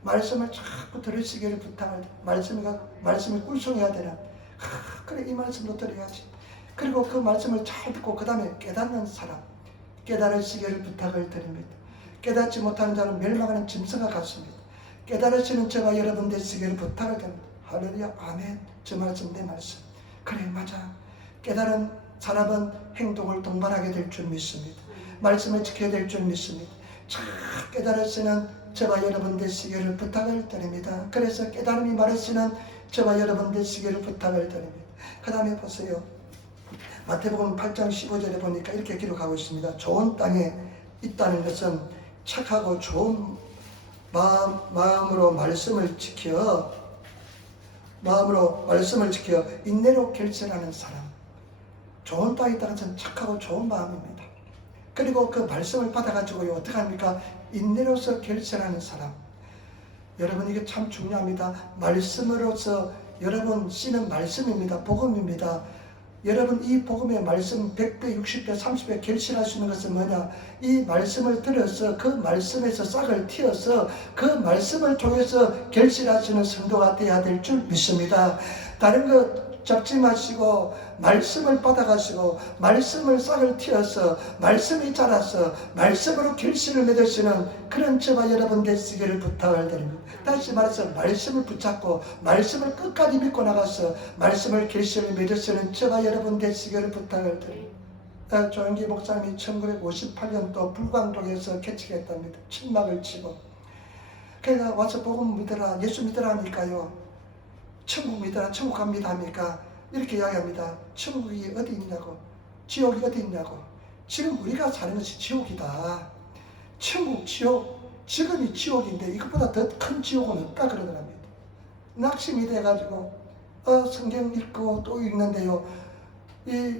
말씀을 자꾸 들으시기를 부탁을, 말씀이 꿀송해야 되나? 그래, 이 말씀도 들어야지. 그리고 그 말씀을 잘 듣고 그 다음에 깨닫는 사람, 깨달으시기를 부탁을 드립니다. 깨닫지 못하는 자는 멸망하는 짐승과 같습니다. 깨달으시는 저와 여러분 되시기를 부탁을 드립니다. 할렐루야, 아멘. 저 말씀, 내 말씀. 그래, 맞아. 깨달은 사람은 행동을 동반하게 될 줄 믿습니다. 말씀을 지켜야 될 줄 믿습니다. 잘 깨달으시는 저와 여러분 되시기를 부탁을 드립니다. 그래서 깨달음이 많으시는 저와 여러분 되시기를 부탁을 드립니다. 그 다음에 보세요. 마태복음 8장 15절에 보니까 이렇게 기록하고 있습니다. 좋은 땅에 있다는 것은 착하고 좋은 마음으로 말씀을 지켜 인내로 결실하는 사람. 좋은 땅에 있다는 것은 착하고 좋은 마음입니다. 그리고 그 말씀을 받아가지고요, 어떻게 합니까? 인내로서 결실하는 사람. 여러분, 이게 참 중요합니다. 말씀으로서 여러분 씨는 말씀입니다. 복음입니다. 여러분, 이 복음의 말씀 100배, 60배, 30배 결실할 수 있는 것은 뭐냐? 이 말씀을 들어서 그 말씀에서 싹을 틔어서 그 말씀을 통해서 결실하시는 성도가 되어야 될 줄 믿습니다. 다른 거 잡지 마시고 말씀을 받아가시고 말씀을 싹을 틔어서 말씀이 자라서 말씀으로 결실을 맺으시는 그런 저와 여러분 되시기를 부탁을 드립니다. 다시 말해서 말씀을 붙잡고 말씀을 끝까지 믿고 나가서 말씀을 결실을 맺으시는 저와 여러분 되시기를 부탁을 드립니다. 조영기 목사님이 1958년도 불광동에서 개척했답니다. 침막을 치고. 그러니까 와서 복음 믿어라, 예수 믿어라 하니까요, 천국 믿어라, 천국 갑니다 하니까 이렇게 이야기합니다. 천국이 어디 있냐고, 지옥이 어디 있냐고. 지금 우리가 사는 것이 지옥이다. 천국, 지옥, 지금이 지옥인데 이것보다 더 큰 지옥은 없다 그러더랍니다. 낙심이 돼가지고 성경 읽고 또 읽는데요, 이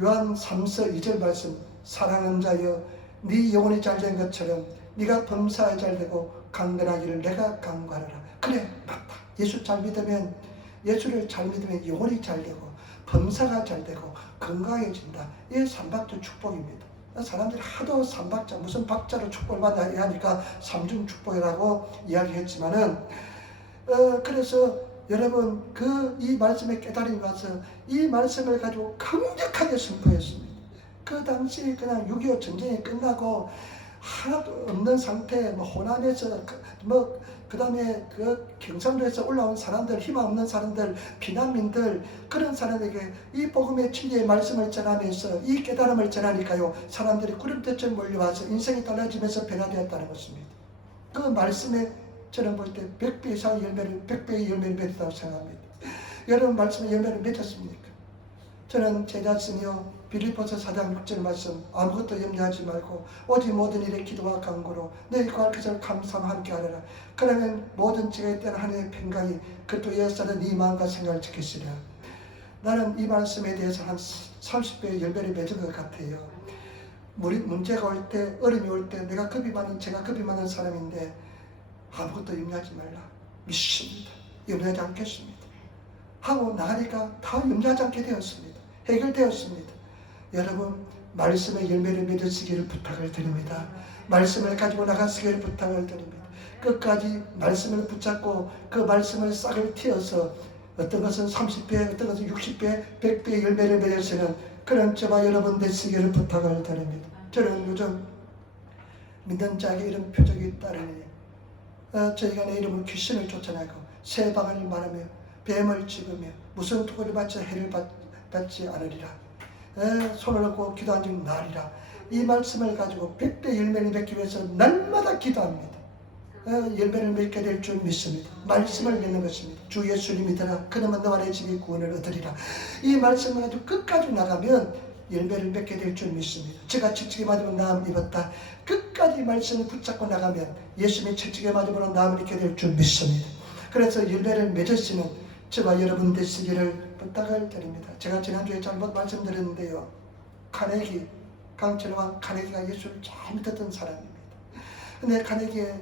요한 3서 2절 말씀, 사랑하는 자여 네 영혼이 잘된 것처럼 네가 범사에 잘되고 강건하기를 내가 강구하노라. 그래, 맞다. 예수 잘 믿으면 예수를 잘 믿으면 영혼이 잘 되고 범사가 잘 되고 건강해진다. 이게 삼박자 축복입니다. 사람들이 하도 삼박자 무슨 박자로 축복을 받아야 하니까 삼중 축복이라고 이야기했지만은 그래서 여러분 이 말씀에 깨달음이 와서 이 말씀을 가지고 강력하게 선포했습니다. 그 당시 그냥 6.25 전쟁이 끝나고 하나도 없는 상태에 호남에서 그 다음에 그 경상도에서 올라온 사람들, 희망 없는 사람들, 피난민들, 그런 사람에게 이 복음의 진리의 말씀을 전하면서 이 깨달음을 전하니까요, 사람들이 구름대처럼 몰려와서 인생이 달라지면서 변화되었다는 것입니다. 그 말씀에 저는 볼 때 100배 이상의 열매를, 100배의 열매를 맺었다고 생각합니다. 여러분 말씀의 열매를 맺었습니까? 저는 제 자신이요, 빌립보서 4장 6절 말씀, 아무것도 염려하지 말고 오직 모든 일에 기도와 간구로 너희 구할 것을 감사함 함께 하리라. 그러면 모든 죄에 대한 하나님의 평강이 그리스도 예수 안에 네 마음과 생각을 지키시리라. 나는 이 말씀에 대해서 한 30배의 열매를 맺은 것 같아요. 문제가 올 때, 어려움이 올 때 제가 겁이 많은 사람인데 아무것도 염려하지 말라. 믿습니다. 염려하지 않겠습니다. 하고 나가니까 다 염려하지 않게 되었습니다. 해결되었습니다. 여러분 말씀의 열매를 맺으시기를 부탁을 드립니다. 말씀을 가지고 나가시기를 부탁을 드립니다. 끝까지 말씀을 붙잡고 그 말씀을 싹을 틔어서 어떤 것은 30배, 어떤 것은 60배, 100배의 열매를 맺으시는 그런 저와 여러분 되시기를 부탁을 드립니다. 저는 요즘 믿는 자에게 이런 표적이 따르니 저희가 내 이름으로 귀신을 쫓아내고 새방을 말하며 뱀을 찍으며 무슨 토고를 받지 해를 받지 않으리라. 손을 얹고 기도하는 날이라. 이 말씀을 가지고 100배 열매를 맺기 위해서 날마다 기도합니다. 열매를 맺게 될 줄 믿습니다. 말씀을 맺는 것입니다. 주 예수를 믿으라. 그러면 너와 내 집이 구원을 얻으리라. 이 말씀을 가지고 끝까지 나가면 열매를 맺게 될 줄 믿습니다. 제가 채찍에 맞으면 나음 입었다. 끝까지 말씀을 붙잡고 나가면 예수님의 채찍에 맞으면 나음을 입게 될 줄 믿습니다. 그래서 열매를 맺으시는 저와 여러분 되시기를 부탁을 드립니다. 제가 지난주에 잘못 말씀드렸는데요. 강철왕 카네기가 예수를 잘 믿었던 사람입니다. 근데 카네기의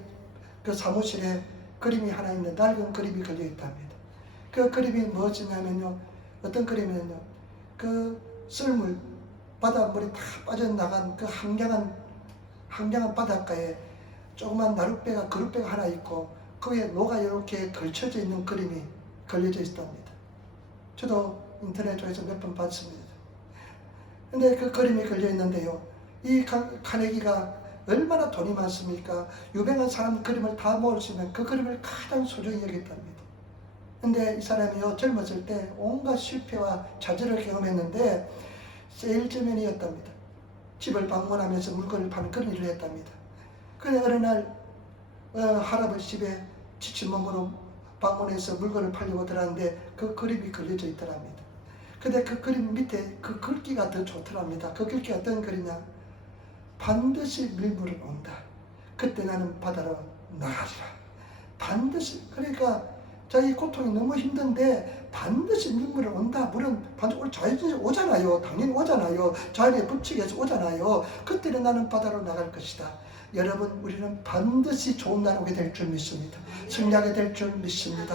그 사무실에 그림이 하나 있는 낡은 그림이 걸려 있답니다. 그 그림이 무엇이냐면요. 어떤 그림이냐면요. 그 썰물, 바닷물이 다 빠져나간 그 황량한 바닷가에 조그만 나룻배가, 그릇배가 하나 있고 거기에 노가 이렇게 걸쳐져 있는 그림이 걸려져 있답니다. 저도 인터넷 쪽에서 몇 번 봤습니다. 근데 그 그림이 걸려 있는데요. 이 카네기가 얼마나 돈이 많습니까? 유명한 사람 그림을 다 모을 수 있는 그 그림을 가장 소중히 여겼답니다. 근데 이 사람이요, 젊었을 때 온갖 실패와 좌절을 경험했는데 세일즈맨이었답니다. 집을 방문하면서 물건을 파는 그런 일을 했답니다. 그런데 어느 날 할아버지 집에 지친 몸으로 방문해서 물건을 팔려고 들어갔는데 그 그림이 걸려져 있더랍니다. 근데 그 그림 밑에 그 글귀가 더 좋더랍니다. 그 글귀가 어떤 글이냐? 반드시 밀물은 온다. 그때 나는 바다로 나가리라. 반드시. 그러니까 자기 고통이 너무 힘든데 반드시 밀물은 온다. 물은 반드시 자연이 오잖아요. 당연히 오잖아요. 자연의 법칙에서 오잖아요. 그때는 나는 바다로 나갈 것이다. 여러분, 우리는 반드시 좋은 날 오게 될 줄 믿습니다. 승리하게 될 줄 믿습니다.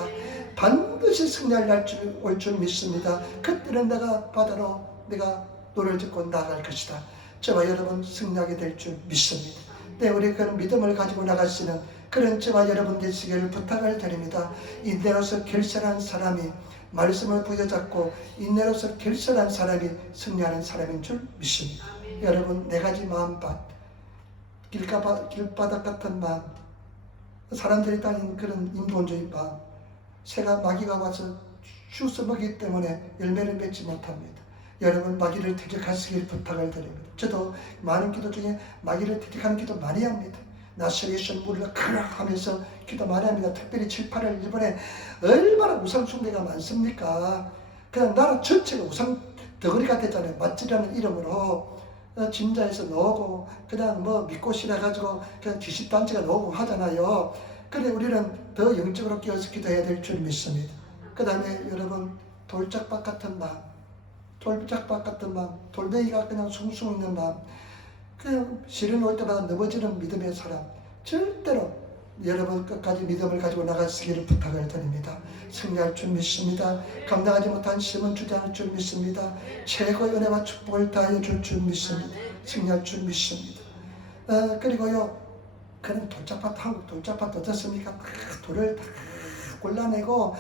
반드시 승리할 올 줄 믿습니다. 그때는 내가 바다로 내가 노를 젓고 나갈 것이다. 저와 여러분 승리하게 될 줄 믿습니다. 네, 우리 그런 믿음을 가지고 나갈 수 있는 그런 저와 여러분 되시기를 부탁을 드립니다. 인내로서 결실한 사람이 말씀을 부여잡고 인내로서 결실한 사람이 승리하는 사람인 줄 믿습니다. 여러분, 네 가지 마음밭, 길바닥 같은 마음, 사람들이 다니는 그런 인본주의 마음, 새가 마귀가 와서 주워 먹이기 때문에 열매를 맺지 못합니다. 여러분, 마귀를 퇴적하시길 부탁을 드립니다. 저도 많은 기도 중에 마귀를 퇴적하는 기도 많이 합니다. 나서예션 물을 크락 하면서 기도 많이 합니다. 특별히 7, 8월 일본에 얼마나 우상 숭배가 많습니까? 그냥 나라 전체가 우상 덩어리가 됐잖아요. 맛집이라는 이름으로 진자에서 나오고 그냥 믿고시라 가지고 그냥 기십단체가 나오고 하잖아요. 그런데 우리는 더 영적으로 끼어서 기도해야 될 줄 믿습니다. 그 다음에 여러분, 돌짝밭 같은 마음, 돌멩이가 그냥 숭숭 있는 마음, 그냥 시련 올 때마다 넘어지는 믿음의 사람, 절대로 여러분 끝까지 믿음을 가지고 나가시기를 부탁을 드립니다. 승리할 줄 믿습니다. 감당하지 못한 시험은 주지 않을 줄 믿습니다. 최고의 은혜와 축복을 다하여 줄 줄 믿습니다. 승리할 줄 믿습니다. 그리고요, 그런 돌짝밭, 한국 돌짝밭 어떻습니까? 돌을 다 골라내고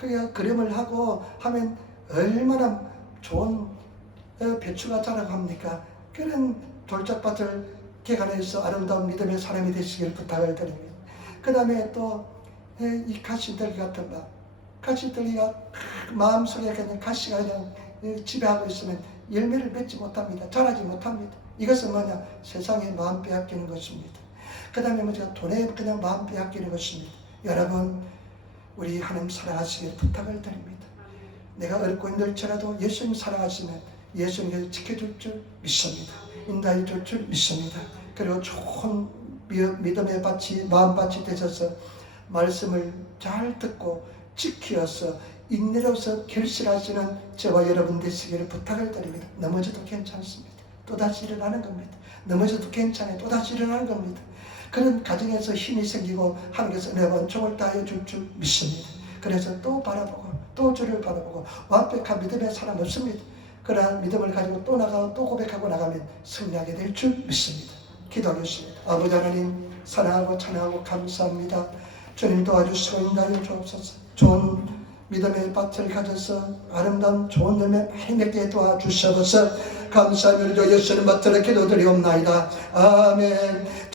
그게 그림을 하고 하면 얼마나 좋은 배추가 자라고 합니까? 그런 돌짝밭을 개간해서 아름다운 믿음의 사람이 되시길 부탁을 드립니다. 그 다음에 또 이 가시들기 같은 거, 가시들기가 마음속에 그냥 가시가 그냥 지배하고 있으면 열매를 맺지 못합니다. 자라지 못합니다. 이것은 뭐냐? 세상에 마음 빼앗기는 것입니다. 그 다음에 뭐냐? 돈에 그냥 마음 빼앗기는 것입니다. 여러분, 우리 하나님 사랑하시길 부탁을 드립니다. 내가 어렵고 힘들지라도 예수님 사랑하시면 예수님께서 지켜줄 줄 믿습니다. 인도해 줄 줄 믿습니다. 그리고 좋은 믿음의 밭이, 마음밭이 되셔서 말씀을 잘 듣고 지키어서 인내로서 결실하시는 저와 여러분 되시기를 부탁을 드립니다. 넘어져도 괜찮습니다. 또다시 일어나는 겁니다. 넘어져도 괜찮아요. 또다시 일어나는 겁니다. 그런 가정에서 힘이 생기고 하나님께서 은혜와 원총을 다하여 줄 줄 믿습니다. 그래서 또 바라보고 또 주를 바라보고 완벽한 믿음의 사람 없습니다. 그러한 믿음을 가지고 또 나가고 또 고백하고 나가면 승리하게 될 줄 믿습니다. 기도하겠습니다. 아버지 하나님, 사랑하고 찬양하고 감사합니다. 주님 도와주시고 인도하여 주옵소서. 좋은 믿음의 밭을 가져서 아름다운 좋은 열매 많이 맺게 도와주셔서 감사하며 예수님 받들어 기도드리옵나이다. 아멘.